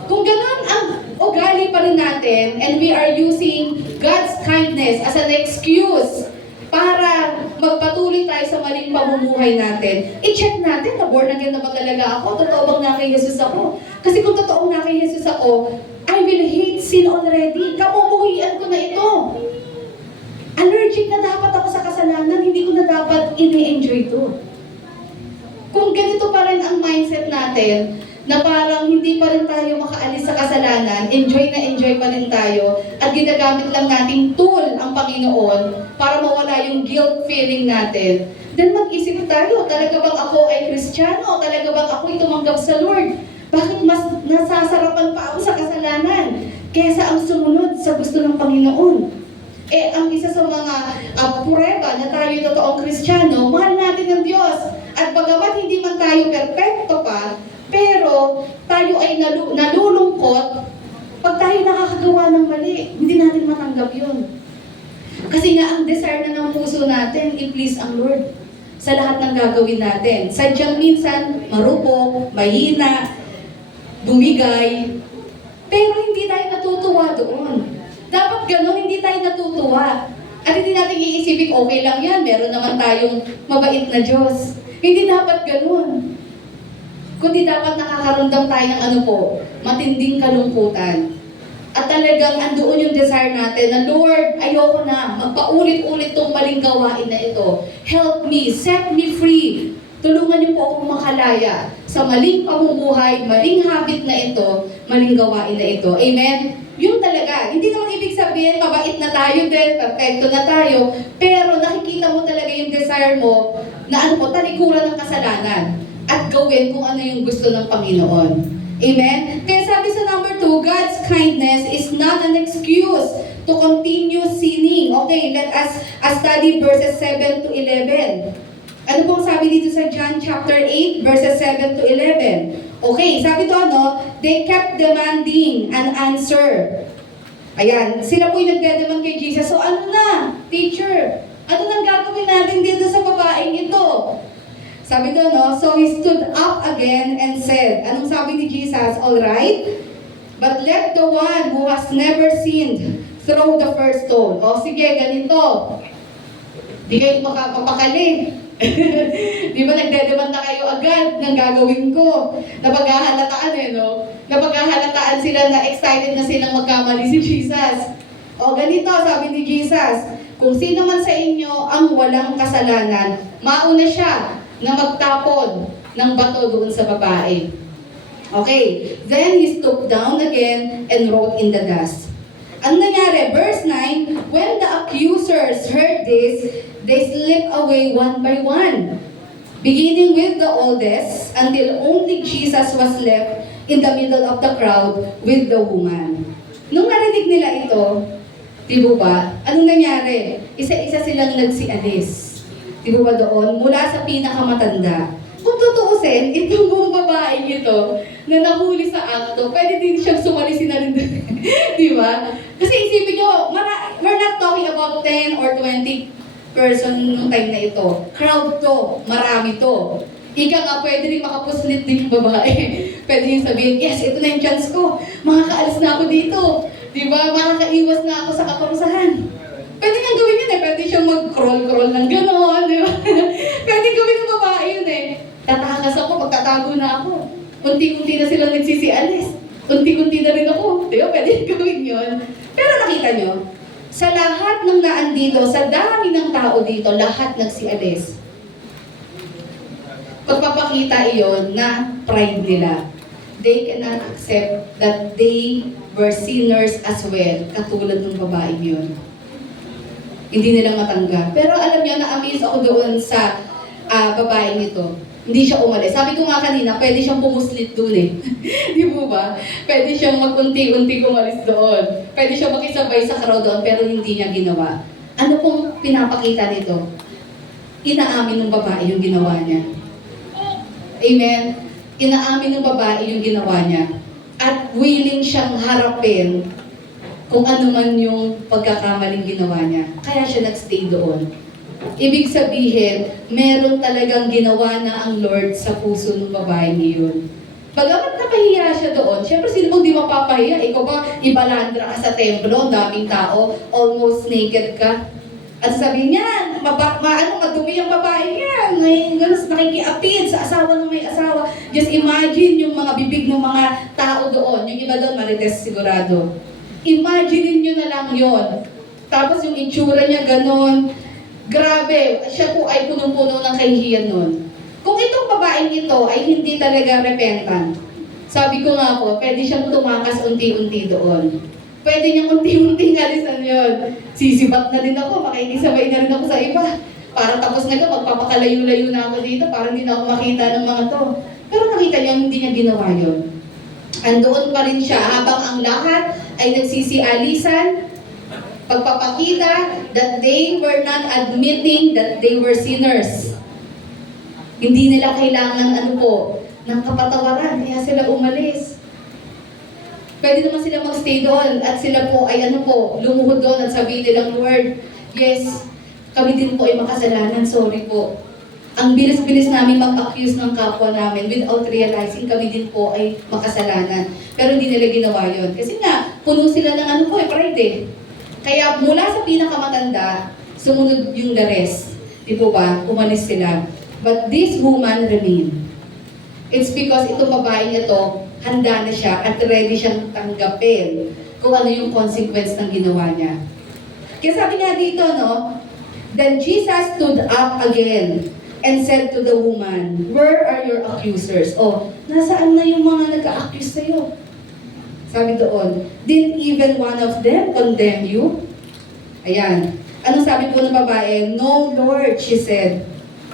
Kung ganon ang ugali pa rin natin, and we are using God's kindness as an excuse para magpatuloy tayo sa maling pamumuhay natin, i-check natin na born again na ba talaga ako? Totoo bang na kay Jesus ako? Kasi kung totoong na kay Jesus ako, I will hate sin already. Kamumuhian ko na ito. Allergic na dapat ako sa kasalanan, hindi ko na dapat ini-enjoy ito. mindset natin na parang hindi pa rin tayo makaalis sa kasalanan, enjoy na enjoy pa rin tayo, at ginagamit lang nating tool ang Panginoon para mawala yung guilt feeling natin, then mag-isip tayo, talaga bang ako ay Kristiyano? Talaga bang ako'y tumanggap sa Lord? Bakit mas nasasarapan pa ako sa kasalanan kaysa ang sumunod sa gusto ng Panginoon? Ang isa sa mga prueba na tayo totoong Kristiyano, mahal natin ang Diyos. At bagamat hindi man tayo perfecto pa, pero tayo ay nalulungkot pag tayo nakakagawa ng mali. Hindi natin matanggap yun. Kasi nga ang desire na ng puso natin, i-please ang Lord sa lahat ng gagawin natin. Sadyang minsan, marupok, mahina, bumigay, pero hindi tayo natutuwa doon. Dapat ganun, hindi tayo natutuwa. At hindi natin iisipin, okay lang yan, meron naman tayong mabait na Diyos. Hindi dapat ganun. Kundi dapat nakakaramdam tayo ng matinding kalungkutan. At talagang andoon yung desire natin na, Lord, ayoko na, magpaulit-ulit tong maling gawain na ito. Help me, set me free. Tulungan niyo po akong makalaya sa maling pamumuhay, maling habit na ito, maling gawain na ito. Amen? Yun talaga. Hindi naman ibig sabihin, mabait na tayo din, perfecto na tayo, pero nakikita mo talaga yung desire mo na talikuran ng kasalanan at gawin kung ano yung gusto ng Panginoon. Amen? Kaya sabi sa number 2, God's kindness is not an excuse to continue sinning. Okay, let us study verses 7 to 11. Ano pong sabi dito sa John chapter 8, verses 7 to 11? Okay, sabi to they kept demanding an answer. Ayan, sila po yung nagdedemand kay Jesus. So ano na, teacher? Ano nang gagawin natin dito sa babaeng ito? Sabi doon, so he stood up again and said, anong sabi ni Jesus? All right, but let the one who has never sinned throw the first stone. O sige, ganito. Di kayo makapapakali. Di ba nagdedemand na kayo agad ng gagawin ko? Napaghahalataan Napaghahalataan sila na excited na silang magkamali si Jesus. O ganito, sabi ni Jesus, kung sino man sa inyo ang walang kasalanan, mauna siya na magtapon ng bato doon sa babae. Okay, then he stooped down again and wrote in the dust. Ang nangyari, verse 9, when the accusers heard this, they slipped away one by one, beginning with the oldest, until only Jesus was left in the middle of the crowd with the woman. Nung narinig nila ito, di ba, anong nangyari? Isa-isa silang nagsialis. Di ba doon? Mula sa pinakamatanda. Kung tutuusin, itong buong babaeng ito na nahuli sa akto, pwede din siyang sumalisi na rin doon. Di ba? Kasi isipin nyo, we're not talking about 10 or 20 person nung time na ito. Crowd to, marami to. Ika nga, pwede rin makapuslit din yung babae. Pwede yung sabihin, yes, ito na yung chance ko. Makakaalis na ako dito. Di ba? Makakaiwas na ako sa kaparusahan. Pwede niyang gawin yun Pwede siyang mag-crawl-crawl ng gano'n, di ba? Pwede gawin ng babae yun Tatakas ako, magtatago na ako. Unti-unti na silang nagsisialis. Unti-unti na rin ako. Di ba? Pwede gawin yun. Pero nakita nyo, sa lahat ng naandito, sa dami ng tao dito, lahat nagsialis. Pagpapakita iyon na pride nila. They cannot accept that they were sinners as well, katulad ng babae yun. Hindi nila matanggap. Pero alam niyo, na-amaze ako doon sa babaeng ito. Hindi siya umalis. Sabi ko nga kanina, pwede siyang pumuslit doon Di mo ba? Pwede siyang mag-unti-unti umalis doon. Pwede siyang makisabay sa crowd doon, pero hindi niya ginawa. Ano pong pinapakita nito? Inaamin ng babae yung ginawa niya. Amen? Inaamin ng babae yung ginawa niya. At willing siyang harapin kung ano man yung pagkakamaling ginawa niya. Kaya siya nagstay doon. Ibig sabihin, meron talagang ginawa na ang Lord sa puso ng babae niyon. Bagamat napahiya siya doon, syempre sino mo di mapapahiya? Ikaw ba, ibalandra ka sa templo, daming tao, almost naked ka? At sabihin niya, madumi ang babae yan. Nakikiapid sa asawa ng may asawa. Just imagine yung mga bibig ng mga tao doon. Yung iba doon, marites sigurado. Imagine nyo na lang yon. Tapos yung itsura niya ganon. Grabe, siya po ay punong-puno ng kahihiyan nun. Kung itong babaeng ito ay hindi talaga repentant, sabi ko nga po, pwede siyang tumakas unti-unti doon. Pwede niyang unti-unti alisan yun. Sisibat na din ako, makikisabay na rin ako sa iba. Para tapos na ito, magpapakalayo-layo na ako dito, para hindi na ako makita ng mga to. Pero nakita niya, hindi niya ginawa yun. Andoon pa rin siya habang ang lahat ay nagsisialisan, pagpapakita that they were not admitting that they were sinners. Hindi nila kailangan ng kapatawaran, kaya sila umalis. Pwede naman sila magstay doon at sila po ay lumuhod doon at sabihin nilang, Lord, yes, kami din po ay makasalanan, sorry po. Ang bilis-bilis namin mag-accuse ng kapwa namin without realizing kami din po ay makasalanan. Pero hindi nila ginawa yun. Kasi nga, puno sila ng pride eh. Kaya mula sa pinakamatanda, sumunod yung the rest. Di po ba? Umalis sila. But this woman remained. It's because itong babaeng ito, handa na siya at ready siyang tanggapin kung ano yung consequence ng ginawa niya. Kaya sabi nga dito, Then Jesus stood up again and said to the woman, Where are your accusers? Nasaan na yung mga nag-a-accuse sa'yo? Sabi doon, Didn't even one of them condemn you? Ayan. Ano sabi po ng babae? No, Lord, she said.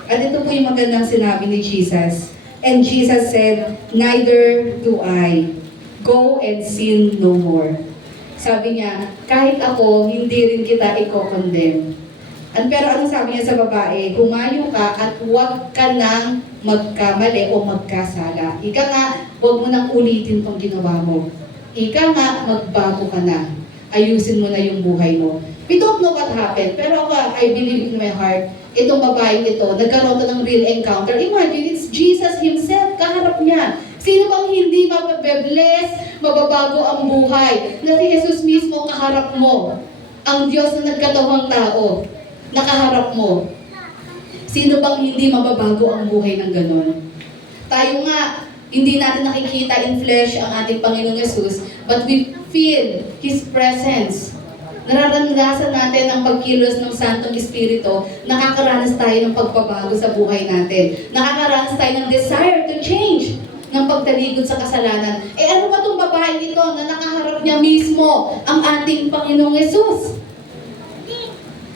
At ito po yung magandang sinabi ni Jesus. And Jesus said, Neither do I. Go and sin no more. Sabi niya, kahit ako, hindi rin kita i-condemn. Pero ano sabi niya sa babae? Humayo ka at huwag ka nang magkamali o magkasala. Ika nga, huwag mo nang ulitin tong ginawa mo. Ika nga, magbago ka na. Ayusin mo na yung buhay mo. We don't know what happened, pero ako, I believe in my heart, itong babaeng ito, nagkaroon to ng real encounter. Imagine, it's Jesus Himself, kaharap niya. Sino bang hindi mababless, mababago ang buhay? Na si Jesus mismo kaharap mo. Ang Diyos na nagkatawang tao, nakaharap mo. Sino bang hindi mababago ang buhay ng ganon? Tayo nga, hindi natin nakikita in flesh ang ating Panginoong Yesus, but we feel His presence. Nararanasan natin ang pagkilos ng Santong Espiritu, nakakaranas tayo ng pagbabago sa buhay natin. Nakakaranas tayo ng desire to change, ng pagtalikod sa kasalanan. Ano ba itong babae ito na nakaharap niya mismo ang ating Panginoong Yesus?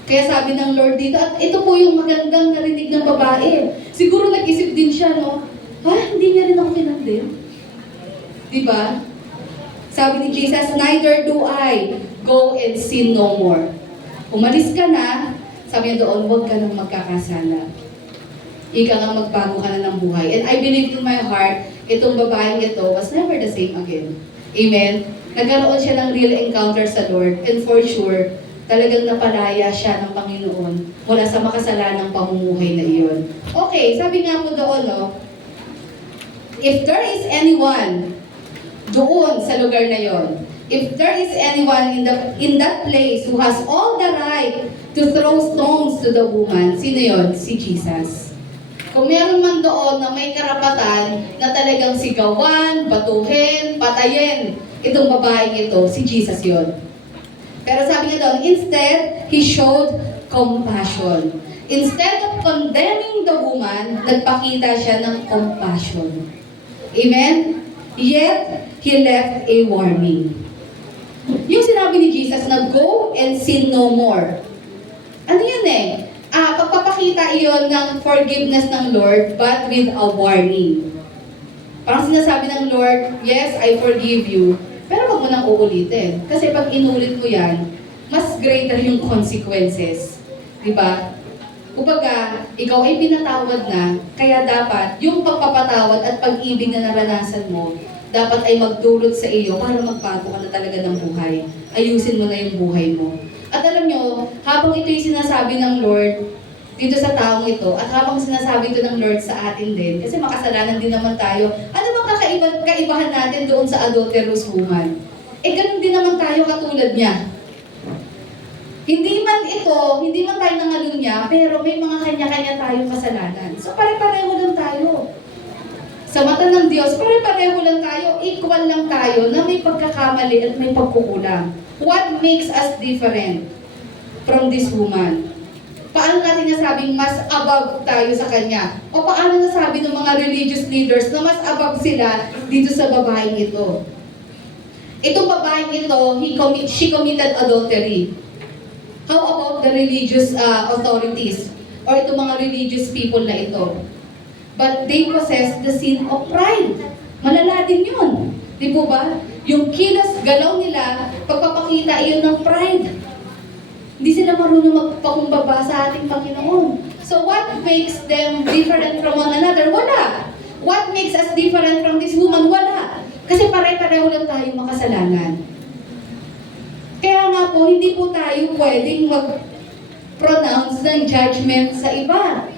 Kaya sabi ng Lord dito, at ito po yung magandang narinig ng babae. Siguro nag-isip din siya, hindi niya rin ako kinandin. Diba? Sabi ni Jesus, Neither do I. Go and sin no more. Umalis ka na, sabi niya doon, huwag ka nang magkakasala. Ika nga magbago ka na ng buhay. And I believe in my heart, itong babaeng ito was never the same again. Amen? Nagkaroon siya ng real encounter sa Lord. And for sure, talagang napalaya siya ng Panginoon mula sa makasalanang pamumuhay na iyon. Okay, sabi nga po doon, if there is anyone doon sa lugar na yon, if there is anyone in that place who has all the right to throw stones to the woman, sino yon? Si Jesus. Kung meron man doon na may karapatan na talagang sigawan, batuhin, patayin itong babaeng ito, si Jesus yon. Pero sabi niya doon, instead, He showed compassion. Instead of condemning the woman, nagpakita siya ng compassion. Amen? Yet, He left a warning. Yung sinabi ni Jesus na go and sin no more. Ano yun pagpapakita iyon ng forgiveness ng Lord, but with a warning. Parang sinasabi ng Lord, yes, I forgive you, pero wag mo nang uulitin. Kasi pag inulit mo yan, mas greater yung consequences. Diba? Kumbaga, ikaw ay pinatawad na, kaya dapat yung pagpapatawad at pag-ibig na naranasan mo, dapat ay magdulot sa iyo para magbago ka na talaga ng buhay. Ayusin mo na yung buhay mo. At alam nyo, habang ito yung sinasabi ng Lord dito sa taong ito, at habang sinasabi ito ng Lord sa atin din, kasi makasalanan din naman tayo, ano bang kaibahan natin doon sa adulterous woman? Ganun din naman tayo katulad niya. Hindi man tayo nangalunya, pero may mga kanya-kanya tayong kasalanan. So pare-pareho lang tayo. Sa mata ng Diyos, pare-pareho lang tayo, equal lang tayo na may pagkakamali at may pagkukulang. What makes us different from this woman? Paano natin nasabing mas above tayo sa Kanya? O paano nasabi ng mga religious leaders na mas above sila dito sa babaeng ito? Itong babaeng ito, she committed adultery. How about the religious authorities? Or itong mga religious people na ito? But they possess the sin of pride. Malala din yun. Di po ba? Yung kilos, galaw nila, pagpapakita iyon ng pride. Hindi sila marunong magpakumbaba sa ating Panginoon. So what makes them different from one another? Wala. What makes us different from this woman? Wala. Kasi pare-pareho lang tayo makasalanan. Kaya nga po, hindi po tayo pwedeng mag-pronounce ng judgment sa iba.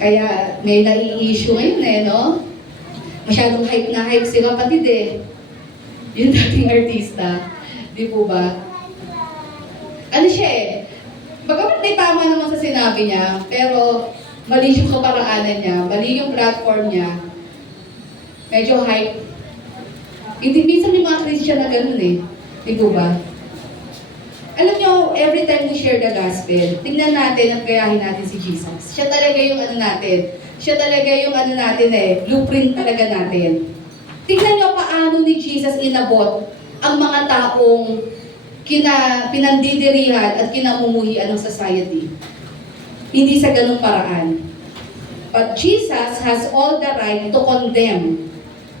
Kaya may nai-issue ngayon no? Masyadong hype na hype sila kapatid Yung dating artista. Di po ba? Ano siya bagamat may tama naman sa sinabi niya, pero mali yung kaparaanan niya, mali yung platform niya. Medyo hype. Hindi, minsan may mga Christian na ganun Di po ba? Alam nyo, every time we share the gospel, tingnan natin at gayahin natin si Jesus. Siya talaga yung natin. Siya talaga yung natin blueprint talaga natin. Tingnan nyo paano ni Jesus inabot ang mga taong pinandidirihan at kinamumuhian ng society. Hindi sa ganung paraan. But Jesus has all the right to condemn.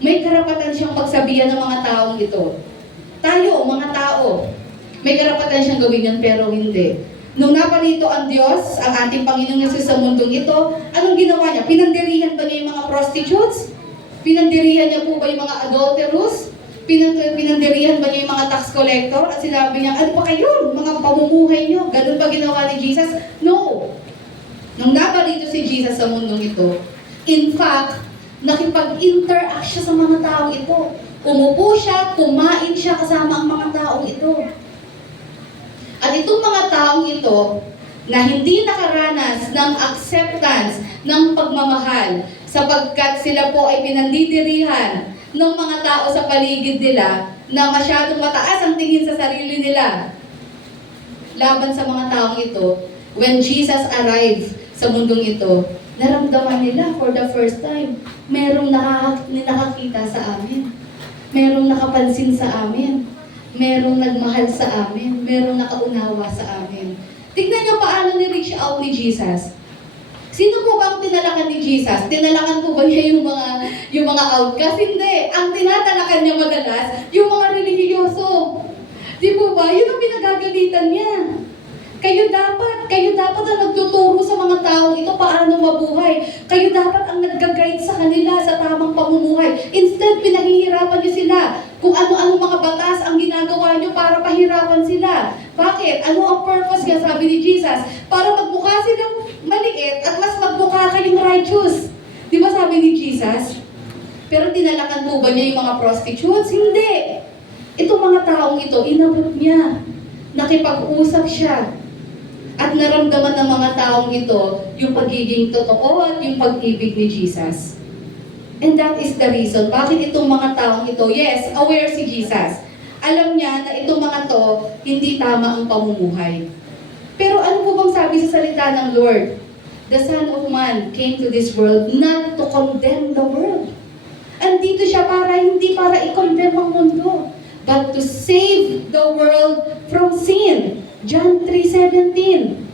May karapatan siyang pagsabihan ng mga taong ito. Tayo, mga tao, may karapatan siyang gawin yan, pero hindi. Nung naparito ang Diyos, ang ating Panginoong Yesus sa mundong ito, anong ginawa niya? Pinandirihan ba niya yung mga prostitutes? Pinandirihan niya po ba yung mga adulterous? Pinandirihan ba niya yung mga tax collector? At sinabi niya, ano pa kayo? Mga pamumuhay niyo. Ganun ba ginawa ni Jesus? No. Nung naparito si Jesus sa mundong ito, in fact, nakipag-interact siya sa mga taong ito. Umupo siya, kumain siya kasama ang mga taong ito. At itong mga taong ito, na hindi nakaranas ng acceptance ng pagmamahal, sapagkat sila po ay pinandidirihan ng mga tao sa paligid nila na masyadong mataas ang tingin sa sarili nila. Laban sa mga taong ito, when Jesus arrived sa mundong ito, naramdaman nila for the first time, merong nakakita sa amin. Merong nakapansin sa amin. Merong nagmahal sa amin. Merong nakaunawa sa amin. Tignan niyo paano ni-reach out ni Jesus. Sino po ba ang tinalakan ni Jesus? Tinalakan po ba niya yung mga outcast? Hindi. Ang tinatalakan niya madalas, yung mga relihiyoso. Di po ba? Yun ang pinagagalitan niya. Kayo dapat ang nagtuturo sa mga taong ito paano mabuhay. Kayo dapat ang nag-guide sa kanila sa tamang pamumuhay. Instead, pinahihirapan niyo sila kung ano-anong mga batas ang ginagawa niyo para pahirapan sila. Bakit? Ano ang purpose niya, sabi ni Jesus? Para magmukha silang maliit at mas magmukha kayong righteous. Di ba sabi ni Jesus? Pero tinalakan po ba niya yung mga prostitutes? Hindi. Itong mga taong ito, inabot niya. Nakipag-usap siya. At naramdaman ng mga taong ito yung pagiging totoo at yung pag-ibig ni Jesus. And that is the reason bakit itong mga taong ito, yes, aware si Jesus. Alam niya na itong mga to, hindi tama ang pamumuhay. Pero ano po bang sabi sa salita ng Lord? The Son of Man came to this world not to condemn the world. Andito siya hindi para i-condemn ang mundo, but to save the world from sin. John 3:17.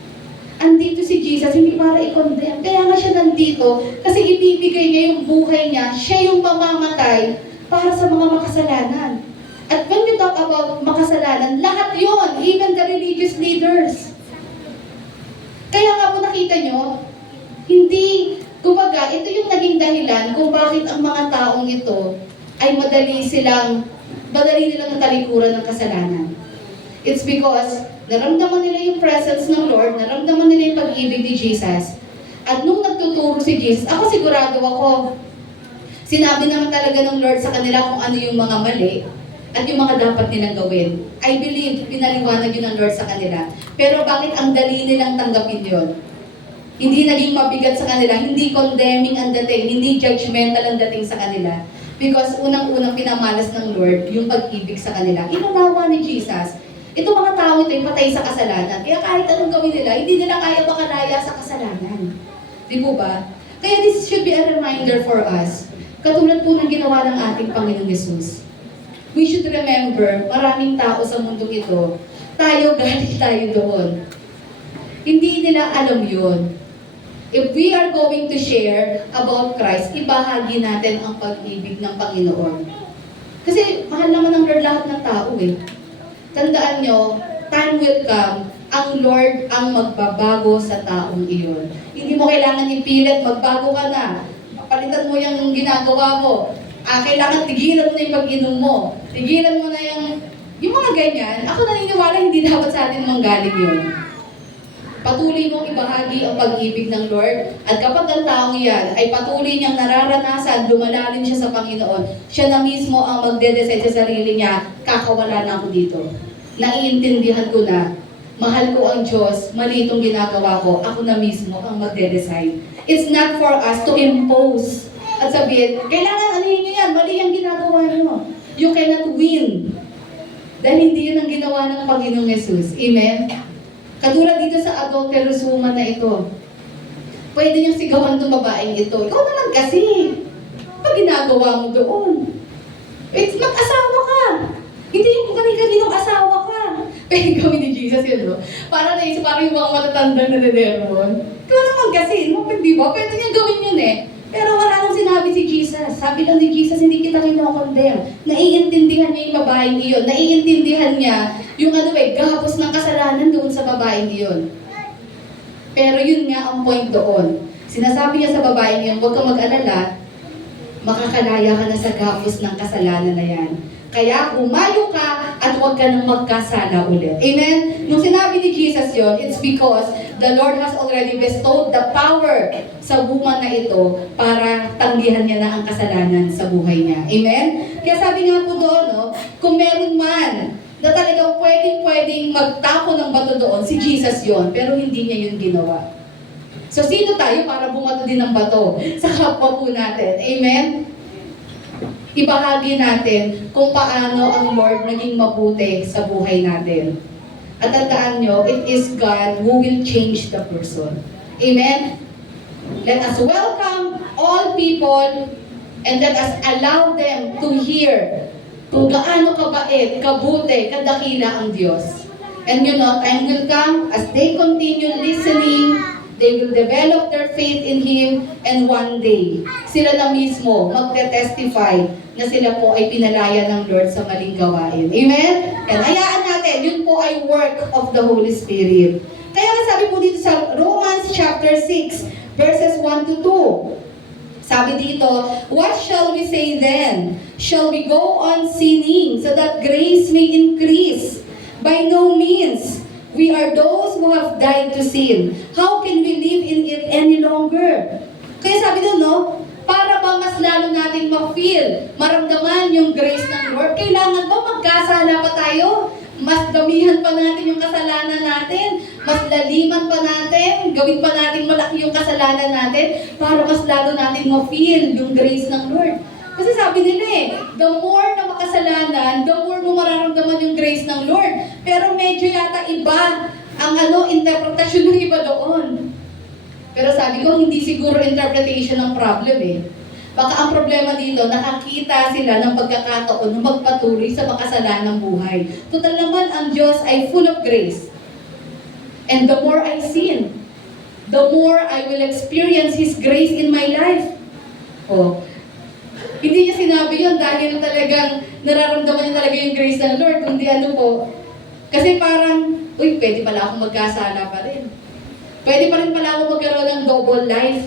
Andito si Jesus, hindi para i-condemn. Kaya nga siya nandito, kasi ibibigay niya yung buhay niya, siya yung mamamatay para sa mga makasalanan. At when you talk about makasalanan, lahat yon, even the religious leaders. Kaya nga po nakita nyo, hindi, kumbaga, ito yung naging dahilan kung bakit ang mga taong ito ay madali nilang talikuran ng kasalanan. It's because naramdaman nila yung presence ng Lord, naramdaman nila yung pag-ibig ni Jesus. At nung nagtuturo si Jesus, ako sigurado ako, sinabi naman talaga ng Lord sa kanila kung ano yung mga mali at yung mga dapat nilang gawin. I believe, pinaliwanag yun ng Lord sa kanila. Pero bakit ang dali nilang tanggapin yun? Hindi naging mabigat sa kanila, hindi condemning ang dating, hindi judgmental ang dating sa kanila. Because unang-unang pinamalas ng Lord yung pag-ibig sa kanila. Inunawa ni Jesus Itong mga tao ito ay patay sa kasalanan. Kaya kahit anong gawin nila, hindi nila kaya makalaya sa kasalanan. Di po ba? Kaya this should be a reminder for us. Katulad po ng ginawa ng ating Panginoong Yesus. We should remember, maraming tao sa mundong ito, galing tayo doon. Hindi nila alam yun. If we are going to share about Christ, ibahagi natin ang pag-ibig ng Panginoon. Kasi mahal naman ng Lord lahat ng tao eh. Tandaan nyo, time will come, ang Lord ang magbabago sa taong iyon. Hindi mo kailangan ipilit, magbago ka na. Palitan mo yung ginagawa mo. Kailangan tigilan mo na yung pag-inom mo. Tigilan mo na yung mga ganyan. Ako naniniwala hindi dapat sa atin manggaling yun. Patuloy mong ibahagi ang pag-ibig ng Lord. At kapag ang taong iyan ay patuloy niyang nararanasan, lumalalim siya sa Panginoon, siya na mismo ang magde-decide sa sarili niya, kakawala na ako dito. Naiintindihan ko na, mahal ko ang Diyos, mali itong ginagawa ko, ako na mismo ang magde-decide. It's not for us to impose at sabihin, kailangan anuhin niyo yan, mali ang ginagawa niyo. You cannot win. Dahil hindi yun ang ginawa ng Panginoong Yesus. Amen? Katulad dito sa adulterous woman na ito. Pwede niyang sigawan itong babaeng ito. Ikaw naman kasi. Pag ginagawa mo doon. Mag-asawa ka. Hindi yung kani-kaninong asawa ka. Pwede gawin ni Jesus yun, no? Para naisip, parang yung mga matatandang na demon. Ikaw naman kasi, di ba? Pwede niyang gawin yun eh. Pero wala nang sinabi si Jesus. Sabi lang ni Jesus, hindi kita kinokondem. Naiintindihan niya yung babaeng iyon. Naiintindihan niya yung gahapos ng kasalanan doon sa babaeng iyon. Pero yun nga ang point doon. Sinasabi niya sa babaeng iyon, huwag kang mag-alala, makakalaya ka na sa gahapos ng kasalanan na yan. Kaya humayo ka at huwag ka nang magkasala ulit. Amen? Nung sinabi ni Jesus yon, it's because the Lord has already bestowed the power sa woman na ito para tanggihan niya na ang kasalanan sa buhay niya. Amen? Kaya sabi nga po doon, no, kung meron man na talagang pwedeng magtapo ng bato doon, si Jesus yon, pero hindi niya yun ginawa. So sino tayo para bumato din ng bato sa kapwa po natin? Amen? Ibahagi natin kung paano ang Lord naging mabuti sa buhay natin. At tandaan nyo, it is God who will change the person. Amen? Let us welcome all people and let us allow them to hear kung gaano kabait, kabuti, kadakila ang Diyos. And you know, time will come as they continue listening, they will develop their faith in Him, and one day, sila na mismo magte-testify na sila po ay pinalaya ng Lord sa maling gawain. Amen? And hayaan natin, yun po ay work of the Holy Spirit. Kaya nga sabi po dito sa Romans chapter 6, verses 1 to 2. Sabi dito, what shall we say then? Shall we go on sinning so that grace may increase? By no means. We are those who have died to sin. How can we live in it any longer? Kaya sabi doon, no? Para ba mas lalo nating ma-feel, maramdaman yung grace ng Lord? Kailangan ba magkasala pa tayo? Mas damihan pa natin yung kasalanan natin? Mas laliman pa natin? Gawin pa natin malaki yung kasalanan natin? Para mas lalo nating ma-feel yung grace ng Lord? Kasi sabi nila the more na makasalanan, the more mo mararamdaman yung grace ng Lord. Pero medyo yata iba ang interpretasyon ng iba doon. Pero sabi ko, hindi siguro interpretation ng problem Baka ang problema dito, nakakita sila ng pagkakataon na magpatuloy sa makasalanang buhay. Total naman, ang Diyos ay full of grace. And the more I sin, the more I will experience His grace in my life. Hindi niya sinabi yun dahil talagang nararamdaman niya talaga yung grace ng Lord, kundi kasi parang, pwede pala akong magkasala pa rin. Pwede pa rin pala ako magkaroon ng double life.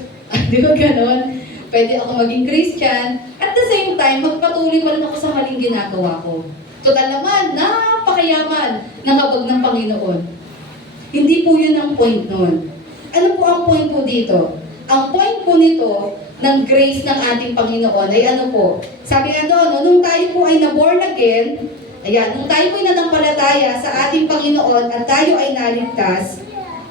Di ba ganon? Pwede ako maging Christian. At the same time, magpatuloy pa rin ako sa maling ginagawa ko. Total naman, napakayaman ng habag ng Panginoon. Hindi po yun ang point nun. Ano po ang point po dito? Ang point po nito, ng grace ng ating Panginoon ay sabi nga doon, nung tayo po ay na-born again, nung tayo po ay nanampalataya sa ating Panginoon at tayo ay naligtas,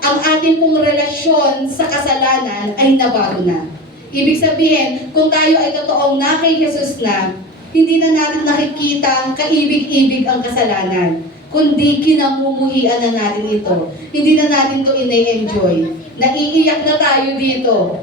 ang ating pong relasyon sa kasalanan ay nabago na. Ibig sabihin, kung tayo ay totoong na kay Jesus na, hindi na natin nakikita kaibig-ibig ang kasalanan. kundi kinamumuhian na natin ito. Hindi na natin ito ina-enjoy. Naiiyak na tayo dito.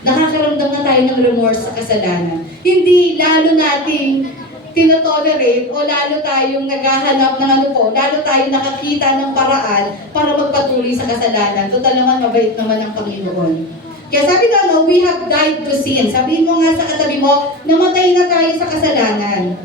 Nakakaramdam na tayo ng remorse sa kasalanan. Hindi lalo nating tinotolerate o lalo tayong naghahanap ng lalo tayong nakakita ng paraan para magpatuloy sa kasalanan. Total naman, mabait naman ang Panginoon. Kaya sabi ko, we have died to sin. Sabihin mo nga sa katabi mo, namatay na tayo sa kasalanan.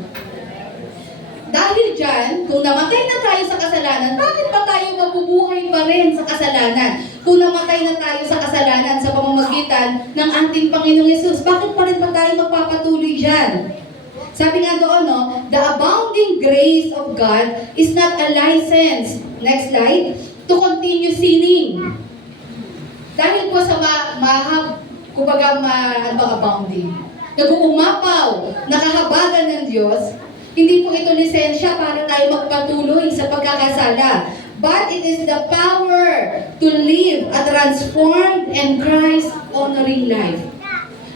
Dahil dyan, kung namatay na tayo sa kasalanan, bakit pa tayo mabubuhay pa rin sa kasalanan? Kung namatay na tayo sa kasalanan sa pamamagitan ng ating Panginoong Yesus, bakit pa rin pa tayo magpapatuloy dyan? Sabi nga doon, the abounding grace of God is not a license, next slide, to continue sinning. Dahil po sa abounding, nag-uumapaw, nakahabagan ng Diyos, hindi po ito lisensya para tayo magpatuloy sa pagkakasala. But it is the power to live a transformed and Christ-honoring life.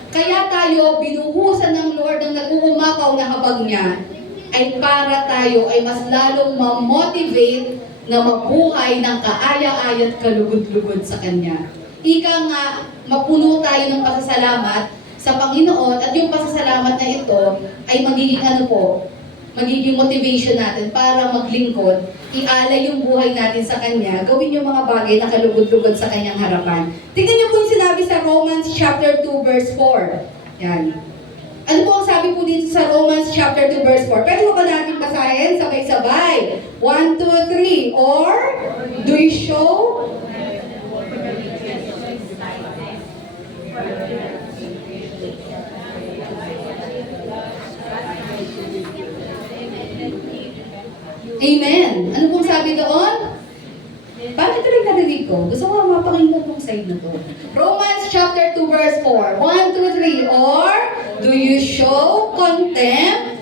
Kaya tayo, binuhusan ng Lord ng nag-uumapaw na habag niya, ay para tayo ay mas lalong ma-motivate na mabuhay ng kaaya-aya at kalugod-lugod sa Kanya. Ika nga, mapuno tayo ng pasasalamat sa Panginoon at yung pasasalamat na ito ay magiging magiging motivation natin para maglingkod, ialay yung buhay natin sa Kanya, gawin yung mga bagay na kalugod-lugod sa Kanyang harapan. Tingnan niyo po yung sinabi sa Romans chapter 2 verse 4. Yan. Ano po ang sabi po dito sa Romans chapter 2 verse 4? Pwede mo ba natin basahin sabay-sabay? 1, 2, 3. Or, do you show? Amen. Ano pong sabi doon? Bakit ito rin narinig ko? Gusto ko mapakinggan pong side na to. Romans chapter 2 verse 4. 1, 2, 3. Or, do you show contempt?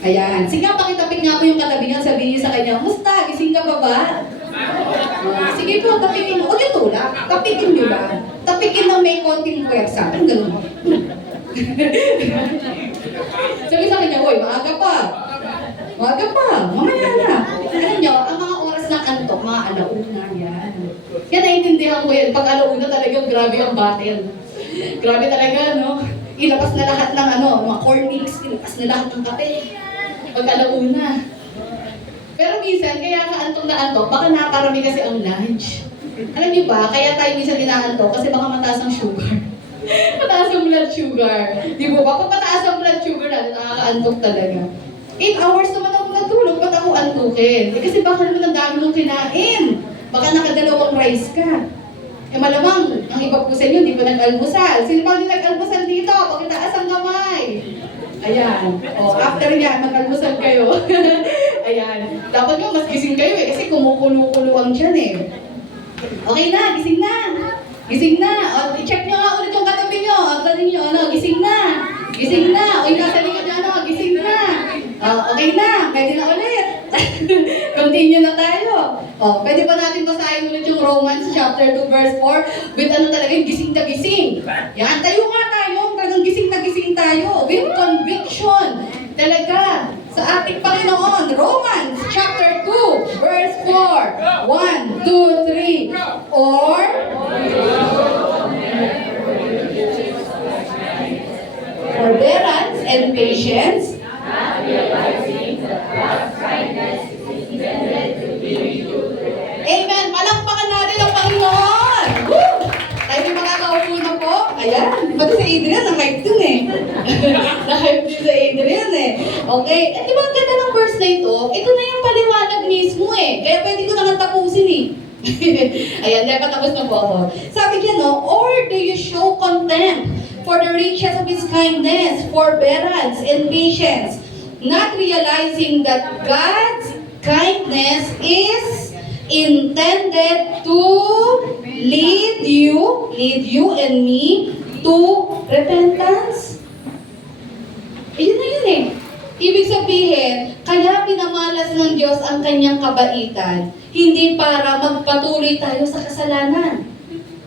Ayan. Sige nga, pakitapik nga po yung katabi niya. Sabihin niyo sa kanya, musta? Gising ka pa ba? Sige po, tapikin mo. Huwag yung tulak. Tapikin nyo lang. Tapikin na may konting puwersa. Ang ganun. Sabi sa kanya, "Hoy, maaga pa. Maaga pa. Mamaya na." Alam nyo, ang mga oras ng antok, mga alauna yan. Yan, naiintindihan ko yan. Pag alauna talagang grabe ang battle. Grabe talaga, no? Ilabas na lahat ng mga corn mix. Ilabas na lahat ng kape. Pag alauna. Pero minsan, kaya ka antok na antok, baka nakarami kasi ang lunch. Alam niyo ba, kaya tayo minsan inaantok kasi baka mataas ang sugar. Mataas ang blood sugar. Di ba? Pag mataas ang blood sugar natin, nakakaantok talaga. 8 hours naman ako natulog, ba't ako antukin? Kasi baka naman ang dami mong kinain. Baka nakadalawang rice ka. Malamang, ang iba po sa inyo, hindi pa nag-almusal. Sino ba hindi nag-almusal dito? Pakitaas ang kamay. Ayan. After yan, mag-almusal kayo. Ayan. Dapat nga, mas gising kayo kasi kumukulo-kulo ang tiyan Okay na, gising na. Gising na. I-check nyo nga ulit yung katabi nyo. Sabi nyo, gising na. Gising na. Nasa likod nyo, gising na. Okay na, pwede na ulit. Continue na tayo. Pwede pa natin basahin ulit yung Romans chapter 2 verse 4 with talaga yung gising na gising. Yan, tayo nga tayo. Talagang gising na gising tayo. With conviction. Talaga. Sa ating Panginoon. Romans chapter 2 verse 4. 1, 2, 3. Or, forbearance and patience, not realizing that God's kindness is intended to be reviewed. Amen! Palakpakan natin ang Panginoon! Woo! Tayo may makakaupo na po. Ayan. Pati sa Adrian, na-hype dun na-hype din sa Adrian Okay. At diba ang ganda ng verse na ito? Ito na yung paliwanag mismo Kaya pwede ko naman tapusin Ayan, tapos na po ako. Sabi niya, or do you show contempt for the riches of His kindness, forbearance, and patience, not realizing that God's kindness is intended to lead you and me to repentance? Yun na yun Ibig sabihin, kaya pinamalas ng Diyos ang kanyang kabaitan, hindi para magpatuloy tayo sa kasalanan.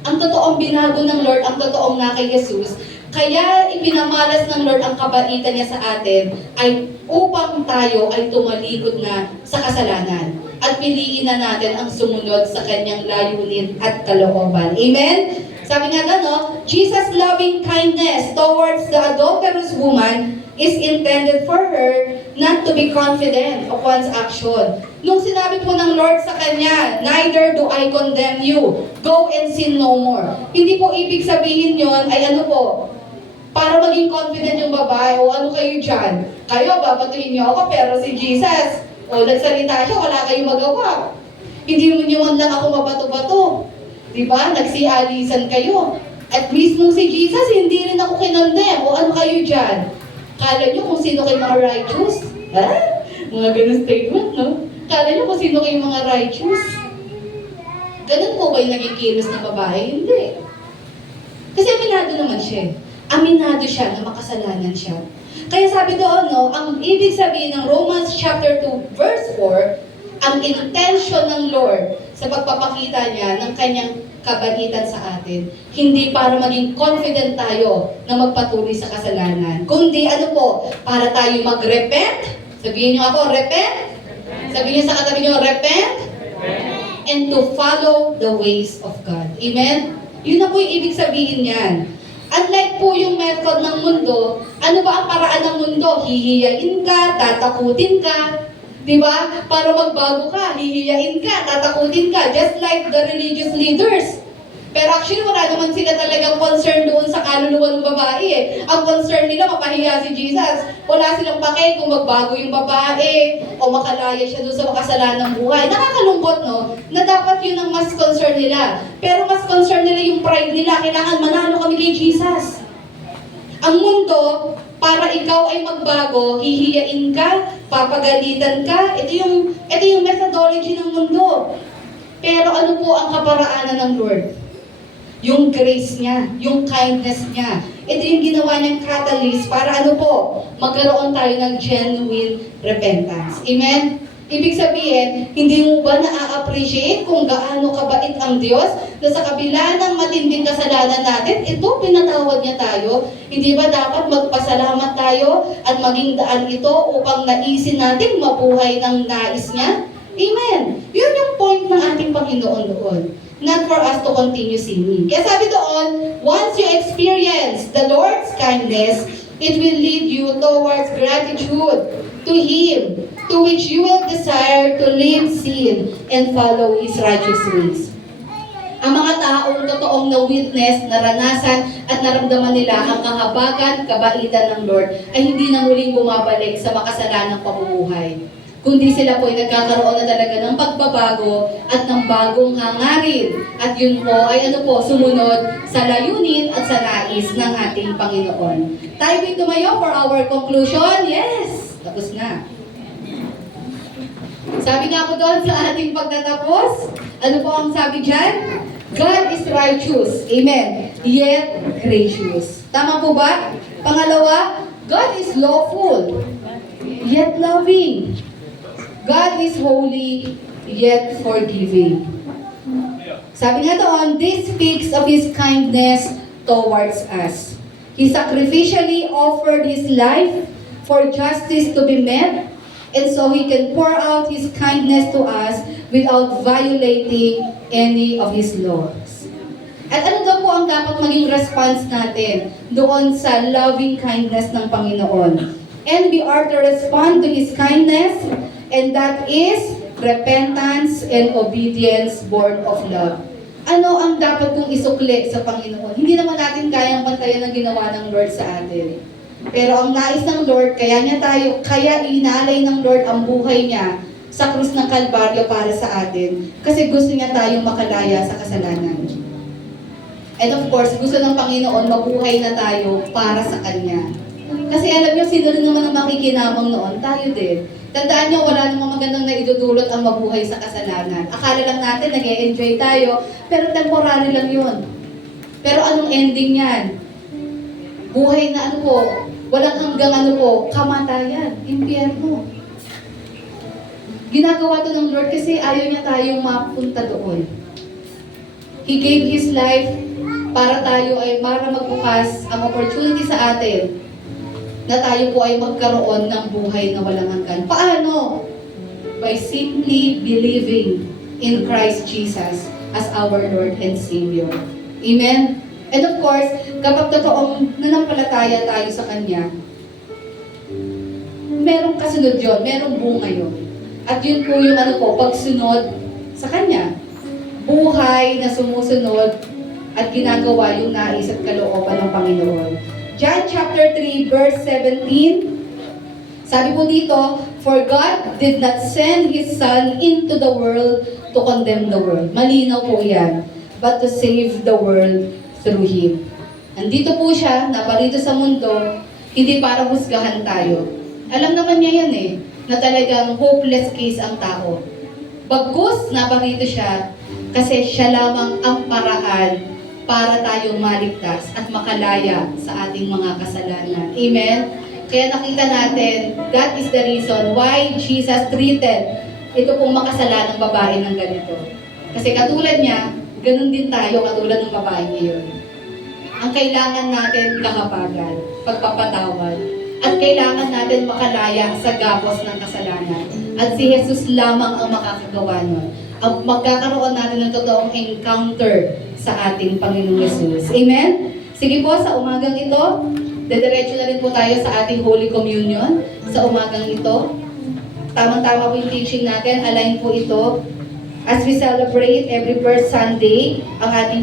ang totoong binago ng Lord, ang totoong na kay Jesus, kaya ipinamalas ng Lord ang kabaitan niya sa atin ay upang tayo ay tumalikod na sa kasalanan at piliin na natin ang sumunod sa kanyang layunin at kalooban. Amen? Sabi nga no, Jesus' loving kindness towards the adulterous woman is intended for her not to be confident of one's action. Nung sinabi po ng Lord sa kanya, neither do I condemn you, go and sin no more. Hindi po ibig sabihin yon ay ano po, para maging confident yung babae, o ano kayo dyan? Kayo, babatuhin niyo ako, pero si Jesus, o nagsalita siya, wala kayong magawa. Hindi niyo man lang ako mabato-bato. Diba? Nagsialisan kayo. At mismo si Jesus, hindi rin ako kinandem. O ano kayo dyan? Kala niyo kung sino kayo mga righteous? Ha? Mga ganun statement, no? Kala niyo kung sino kayo mga righteous? Ganun po ba yung naging kilos ng babae? Hindi. Kasi aminado naman siya. Aminado siya na makasalanan siya. Kaya sabi doon, no, ang ibig sabihin ng Romans chapter 2, verse 4, ang intention ng Lord sa pagpapakita niya ng kanyang kabaitan sa atin, hindi para maging confident tayo na magpatuloy sa kasalanan, kundi ano po, para tayo mag-repent. Sabihin niyo ako, repent. Sabihin niyo sa katabi niyo, repent. And to follow the ways of God. Amen? Yun na po yung ibig sabihin niyan. Unlike po yung method ng mundo, ano ba ang paraan ng mundo? Hihiyain ka, tatakutin ka, di ba? Para magbago ka, hihiyain ka, tatakutin ka, just like the religious leaders. Pero actually, wala naman sila talagang concern doon sa kaluluwa ng babae eh. Ang concern nila, mapahiya si Jesus. Wala silang pake kung magbago yung babae o makalaya siya doon sa makasalanang buhay. Nakakalungkot, no? Na dapat yun ang mas concern nila. Pero mas concern nila yung pride nila. Kailangan manalo kami kay Jesus. Ang mundo, para ikaw ay magbago, hihiyain ka, papagalitan ka. Ito yung methodology ng mundo. Pero ano po ang kaparaanan ng Lord? Yung grace niya, yung kindness niya. Ito yung ginawa niyang catalyst para ano po, magkaroon tayo ng genuine repentance. Amen? Ibig sabihin, hindi mo ba na-appreciate kung gaano kabait ang Diyos na sa kabila ng matinding kasalanan natin, ito, pinatawad niya tayo. Hindi ba dapat magpasalamat tayo at maging daan ito upang naisin natin mabuhay ng nais niya? Amen. Yun yung point ng ating Panginoon doon. Not for us to continue sinning. Kaya sabi doon, once you experience the Lord's kindness, it will lead you towards gratitude to Him, to which you will desire to leave sin and follow His righteous ways. Ang mga taong totoong na-witness, naranasan at naramdaman nila ang kahabagan, kabaitan ng Lord ay hindi na muling bumabalik sa makasalanang pamumuhay. Kundi sila po ay nagkakaroon na talaga ng pagbabago at ng bagong hangarin. At yun po ay ano po, sumunod sa layunin at sa nais ng ating Panginoon. Tayo po'y tumayo for our conclusion. Yes! Tapos na. Sabi nga po doon sa ating pagtatapos, ano po ang sabi dyan? God is righteous. Amen. Yet gracious. Tama po ba? Pangalawa, God is lawful. Yet loving. God is holy, yet forgiving. Sabi nga doon, this speaks of His kindness towards us. He sacrificially offered His life for justice to be met, and so He can pour out His kindness to us without violating any of His laws. At ano daw po ang dapat maging response natin doon sa loving kindness ng Panginoon? And we are to respond to His kindness, and that is repentance and obedience born of love. Ano ang dapat kong isukli sa Panginoon? Hindi naman natin kayang pantayan ang ginawa ng Lord sa atin. Pero ang nais ng Lord, kaya inaalay ng Lord ang buhay niya sa krus ng Kalbaryo para sa atin. Kasi gusto niya tayong makalaya sa kasalanan. And of course, gusto ng Panginoon mabuhay na tayo para sa Kanya. Kasi alam niyo, sino rin naman ang makikinamang noon? Tayo din. Tandaan niyo, wala namang magandang naidudulot ang mabuhay sa kasalanan. Akala lang natin, nag-e-enjoy tayo, pero temporary lang yun. Pero anong ending yan? Buhay na ano po, walang hanggang ano po, kamatayan, impyerno. Ginagawa to ng Lord kasi ayaw niya tayong mapunta doon. He gave His life para tayo ay magbukas ang opportunity sa atin na tayo po ay magkaroon ng buhay na walang hanggan. Paano? By simply believing in Christ Jesus as our Lord and Savior. Amen? And of course, kapag totoong nanampalataya tayo sa Kanya, merong kasunod yun, merong bunga yun. At yun po yung pagsunod sa Kanya. Buhay na sumusunod at ginagawa yung nais at kalooban ng Panginoon. John chapter 3 verse 17, sabi po dito, "For God did not send His Son into the world to condemn the world." Malinaw po yan. "But to save the world through Him." Nandito po siya, naparito sa mundo, hindi para husgahan tayo. Alam naman niya yan na talagang hopeless case ang tao. Bagkus naparito siya, kasi siya lamang ang paraan para tayo maligtas at makalaya sa ating mga kasalanan. Amen? Kaya nakita natin, that is the reason why Jesus treated ito pong makasalanang babae ng ganito. Kasi katulad niya, ganun din tayo katulad ng babae ngayon. Ang kailangan natin kahabagan, pagpapatawad, at kailangan natin makalaya sa gapos ng kasalanan. At si Jesus lamang ang makakagawa nun. Ang magkakaroon natin ng totoong encounter sa ating Panginoong Jesus. Amen? Sige po, sa umagang ito, dediretso na rin po tayo sa ating Holy Communion. Sa umagang ito, tamang-tama po yung teaching natin, align po ito as we celebrate every first Sunday ang ating